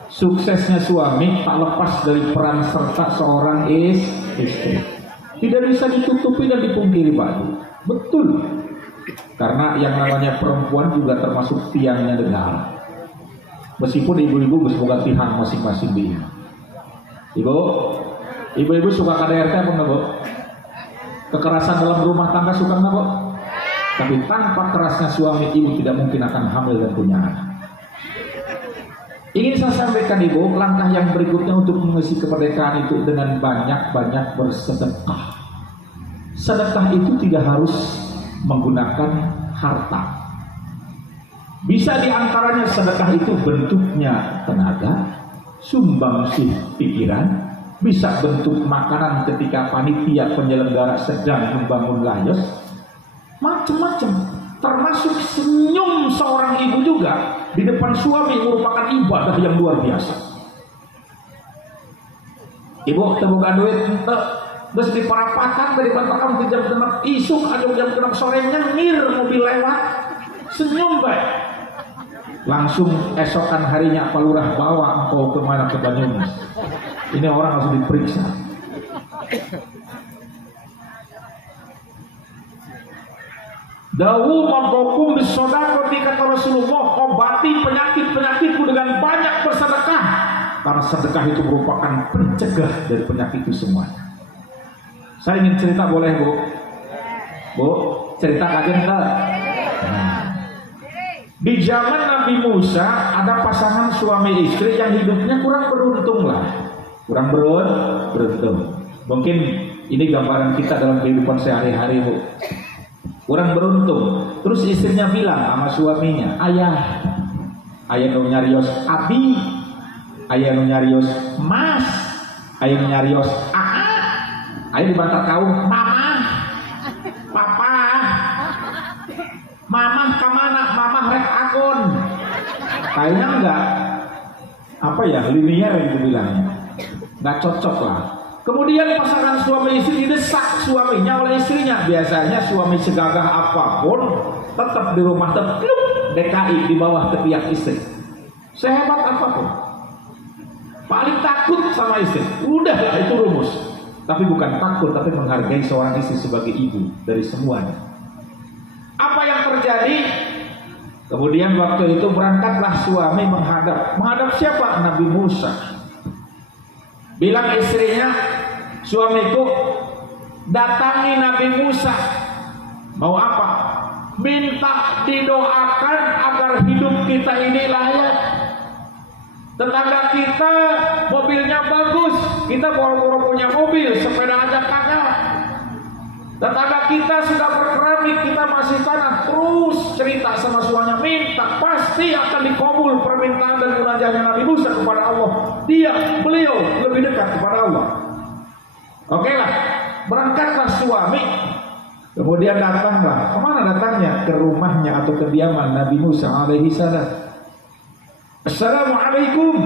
Suksesnya suami tak lepas dari peran serta seorang istri. Tidak bisa ditutupi dan dipungkiri, Pak. Betul. Karena yang namanya perempuan juga termasuk tiangnya negara. Meskipun ibu-ibu semoga tiang masing-masing dia. Ibu-ibu suka KDRT apa enggak, Bu? Kekerasan dalam rumah tangga suka enggak, Bu? Tapi tanpa kerasnya suami, ibu tidak mungkin akan hamil dan punya anak. Ingin saya sampaikan ibu, langkah yang berikutnya untuk mengisi kemerdekaan itu dengan banyak-banyak bersedekah. Sedekah itu tidak harus menggunakan harta. Bisa diantaranya sedekah itu bentuknya tenaga, sumbangsih pikiran, bisa bentuk makanan ketika panitia penyelenggara sedang membangun layos, macam-macam, termasuk senyum seorang ibu juga di depan suami merupakan ibadah yang luar biasa. Ibu teboga duit ente geus diparapatan dari bantakan ke jam 6 isuk ada jam 6 sore nyengir mobil lewat senyum bae. Langsung esokan harinya Pak Lurah bawa engkau kemana ke Banyumas. Ini orang harus diperiksa. Dawu mampokum bisodakoti kata Rasulullah, obati penyakit-penyakitku dengan banyak bersedekah, karena sedekah itu merupakan pencegah dari penyakit itu semua. Saya ingin cerita, boleh Bu? Bu, cerita kajian enggak? Nah, di zaman Nabi Musa ada pasangan suami istri yang hidupnya kurang beruntung lah, kurang beruntung. Mungkin ini gambaran kita dalam kehidupan sehari-hari, Bu. Kurang beruntung. Terus istrinya bilang sama suaminya, ayah nu nyarios abi, ayah nu nyarios mas, ayah nu nyarios ayah dibantah kaum mama, papa. Mamah kemana? Mamah rek akun. Kayaknya enggak apa ya, linier yang dibilangnya, nggak cocok lah. Kemudian pasangan suami istri didesak suaminya oleh istrinya. Biasanya suami segagah apapun tetap di rumah tetap DKI di bawah ketiak istri. Sehebat apapun, paling takut sama istri. Udah lah, itu rumus. Tapi bukan takut, tapi menghargai seorang istri sebagai ibu dari semuanya. Apa yang terjadi? Kemudian waktu itu berangkatlah suami menghadap siapa? Nabi Musa. Bilang istrinya, suamiku datangi Nabi Musa. Mau apa? Minta didoakan agar hidup kita ini layak. Tetangga kita mobilnya bagus, kita boro-boro punya mobil, sepeda aja kagak. Tetangga kita sudah berkeramik, kita masih tanah. Terus cerita sama suaminya, minta, pasti akan dikabul permintaan dan munajatnya Nabi Musa kepada Allah. Beliau lebih dekat kepada Allah. Oke lah, berangkatlah suami. Kemudian datanglah, kemana datangnya? Ke rumahnya atau kediaman Nabi Musa alaihi salam. Assalamualaikum.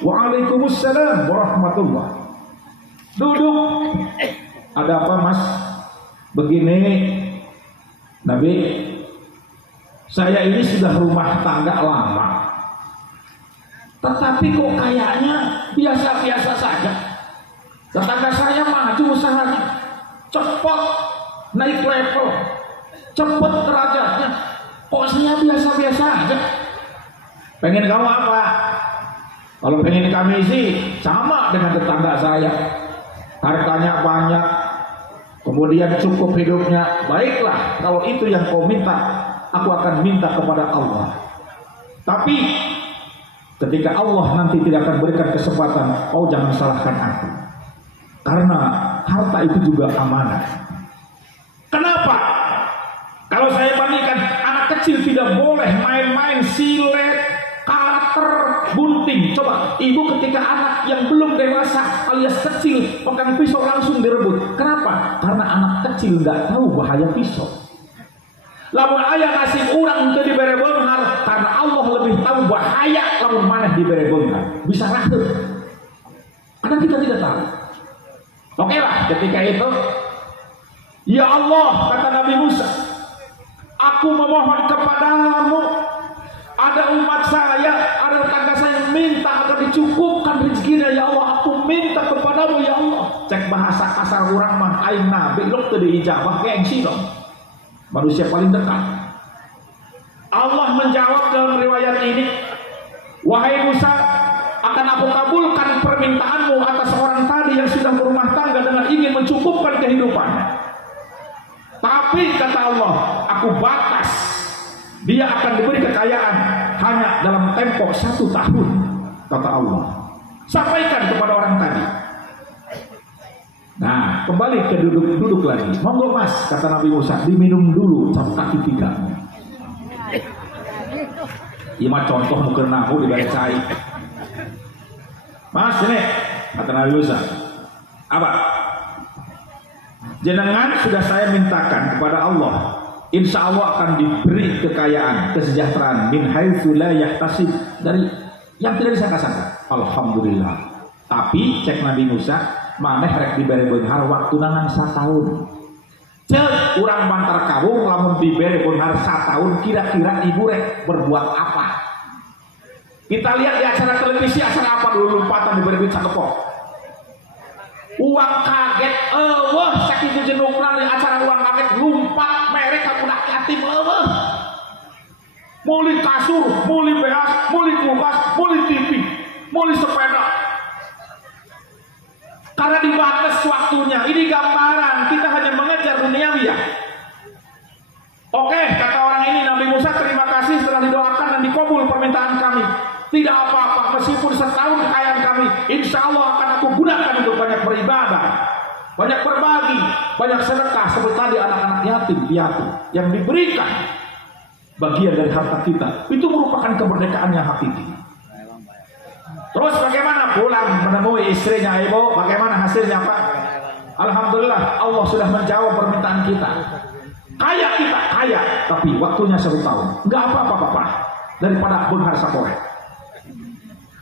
Waalaikumsalam warahmatullah. Duduk. Ada apa mas? Begini Nabi, saya ini sudah rumah tangga lama, tetapi kok kayaknya biasa-biasa saja. Tetangga saya maju usahanya, cepat naik level, cepat derajatnya, kok saya biasa-biasa aja. Pengen kamu apa? Kalau pengen kami sih sama dengan tetangga saya, hartanya banyak, kemudian cukup hidupnya. Baiklah, kalau itu yang kau minta, aku akan minta kepada Allah. Tapi ketika Allah nanti tidak akan berikan kesempatan, kau jangan salahkan aku, karena harta itu juga amanah. Kenapa? Kalau saya bandingkan, anak kecil tidak boleh main-main silet, karakter, bunting. Coba ibu ketika anak yang belum dewasa alias kecil pegang pisau langsung direbut. Kenapa? Karena anak kecil nggak tahu bahaya pisau. Lamun ayah nasib orang untuk diberi benghar, karena Allah lebih tahu bahaya lamun maneh diberi benghar. Bisa rakyat. Karena kita tidak tahu. Oke lah, ketika itu, ya Allah, kata Nabi Musa, aku memohon kepadamu. Ada umat saya, ada tetangga saya yang minta agar dicukupkan rezekinya, ya Allah, aku minta kepadamu ya Allah. Cek bahasa kasar orang mah, aing nabi lok teu diijabah gengsi dong. Manusia paling dekat. Allah menjawab dalam riwayat ini, wahai Musa, akan aku kabulkan permintaanmu atas orang tadi yang sudah berumah tangga dengan ingin mencukupkan kehidupannya. Tapi kata Allah, aku batas. Dia akan diberi kekayaan hanya dalam tempo 1 tahun, kata Allah. Sampaikan kepada orang tadi. Nah, kembali ke duduk lagi. Monggo mas, kata Nabi Musa, diminum dulu cap kaki 3. Ima contoh mungkin nahu dibalik cai. Mas ini, kata Nabi Musa, apa? Jenengan sudah saya mintakan kepada Allah, insya Allah akan diberi kekayaan, kesejahteraan min haitsu la yahtasib, dari yang tidak disangka-sangka. Alhamdulillah. Tapi cek Nabi Musa, maneh rek diberi beunghar waktu nangan 1 tahun. Cek urang bantar kawung lamun diberi beunghar 1 tahun, kira-kira ibu rek berbuat apa? Kita lihat di acara televisi, acara apa dulu lompatan diberi duit sakepok. Uang kaget, wah saking jenukna di acara uang kaget lompat merek ka budak yatim eueuh. Muli kasur, muli beas, muli kulkas, muli TV, muli sepeda. Karena dibatas waktunya. Ini gambaran kita hanya mengejar duniawi ya. Oke, kata orang ini, Nabi Musa terima kasih setelah didoakan dan dikabul permintaan kami. Tidak apa-apa, meskipun 1 tahun kekayaan kami, insya Allah akan aku gunakan untuk banyak beribadah, banyak berbagi, banyak sedekah seperti tadi anak-anak yatim piatu yang diberikan bagian dari harta kita. Itu merupakan kemerdekaan yang hakiki. Terus bagaimana pulang menemui istrinya, ibu? Bagaimana hasilnya Pak? Alhamdulillah, Allah sudah menjawab permintaan kita. Kaya kita, kaya, tapi waktunya 1 tahun. Nggak apa-apa, daripada benghar sapoe.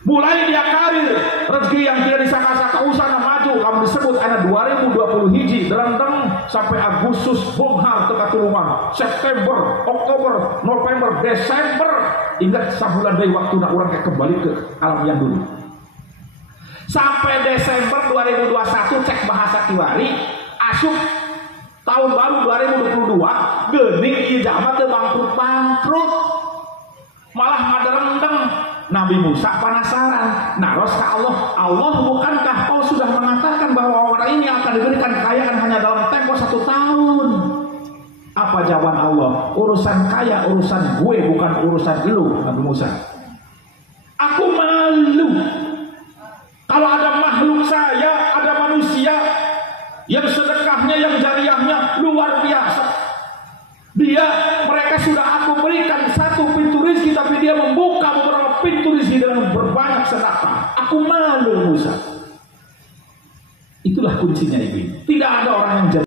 Mulai dia karir, rezeki yang tidak disangka-sangka usana maju. Kamu disebut ada 2020 hiji, derendeng sampai Agustus benghar teka tulungan. September, Oktober, November, Desember. Ingat sebulan dari waktu nak orang kayak kembali ke alam yang dulu. Sampai Desember 2021 cek bahasa kiwari, asup tahun baru 2022, geuning ieu jalma teu bangkrut. Malah ngaderendeng. Nabi Musa penasaran, naros ke Allah, bukankah kau sudah mengatakan bahwa orang ini akan diberikan kekayaan hanya dalam tempo 1 tahun? Apa jawaban Allah? Urusan kaya, urusan gue, bukan urusan lu, Nabi Musa. Aku malu kalau ada makhluk saya, ada manusia yang sedekahnya, yang jariahnya luar biasa. Mereka sudah aku berikan 1 pintu rezeki, tapi dia membuka beberapa pintu rezeki dengan berbanyak sedekah. Aku malu Musa. Itulah kuncinya, Ibu. Tidak ada orang yang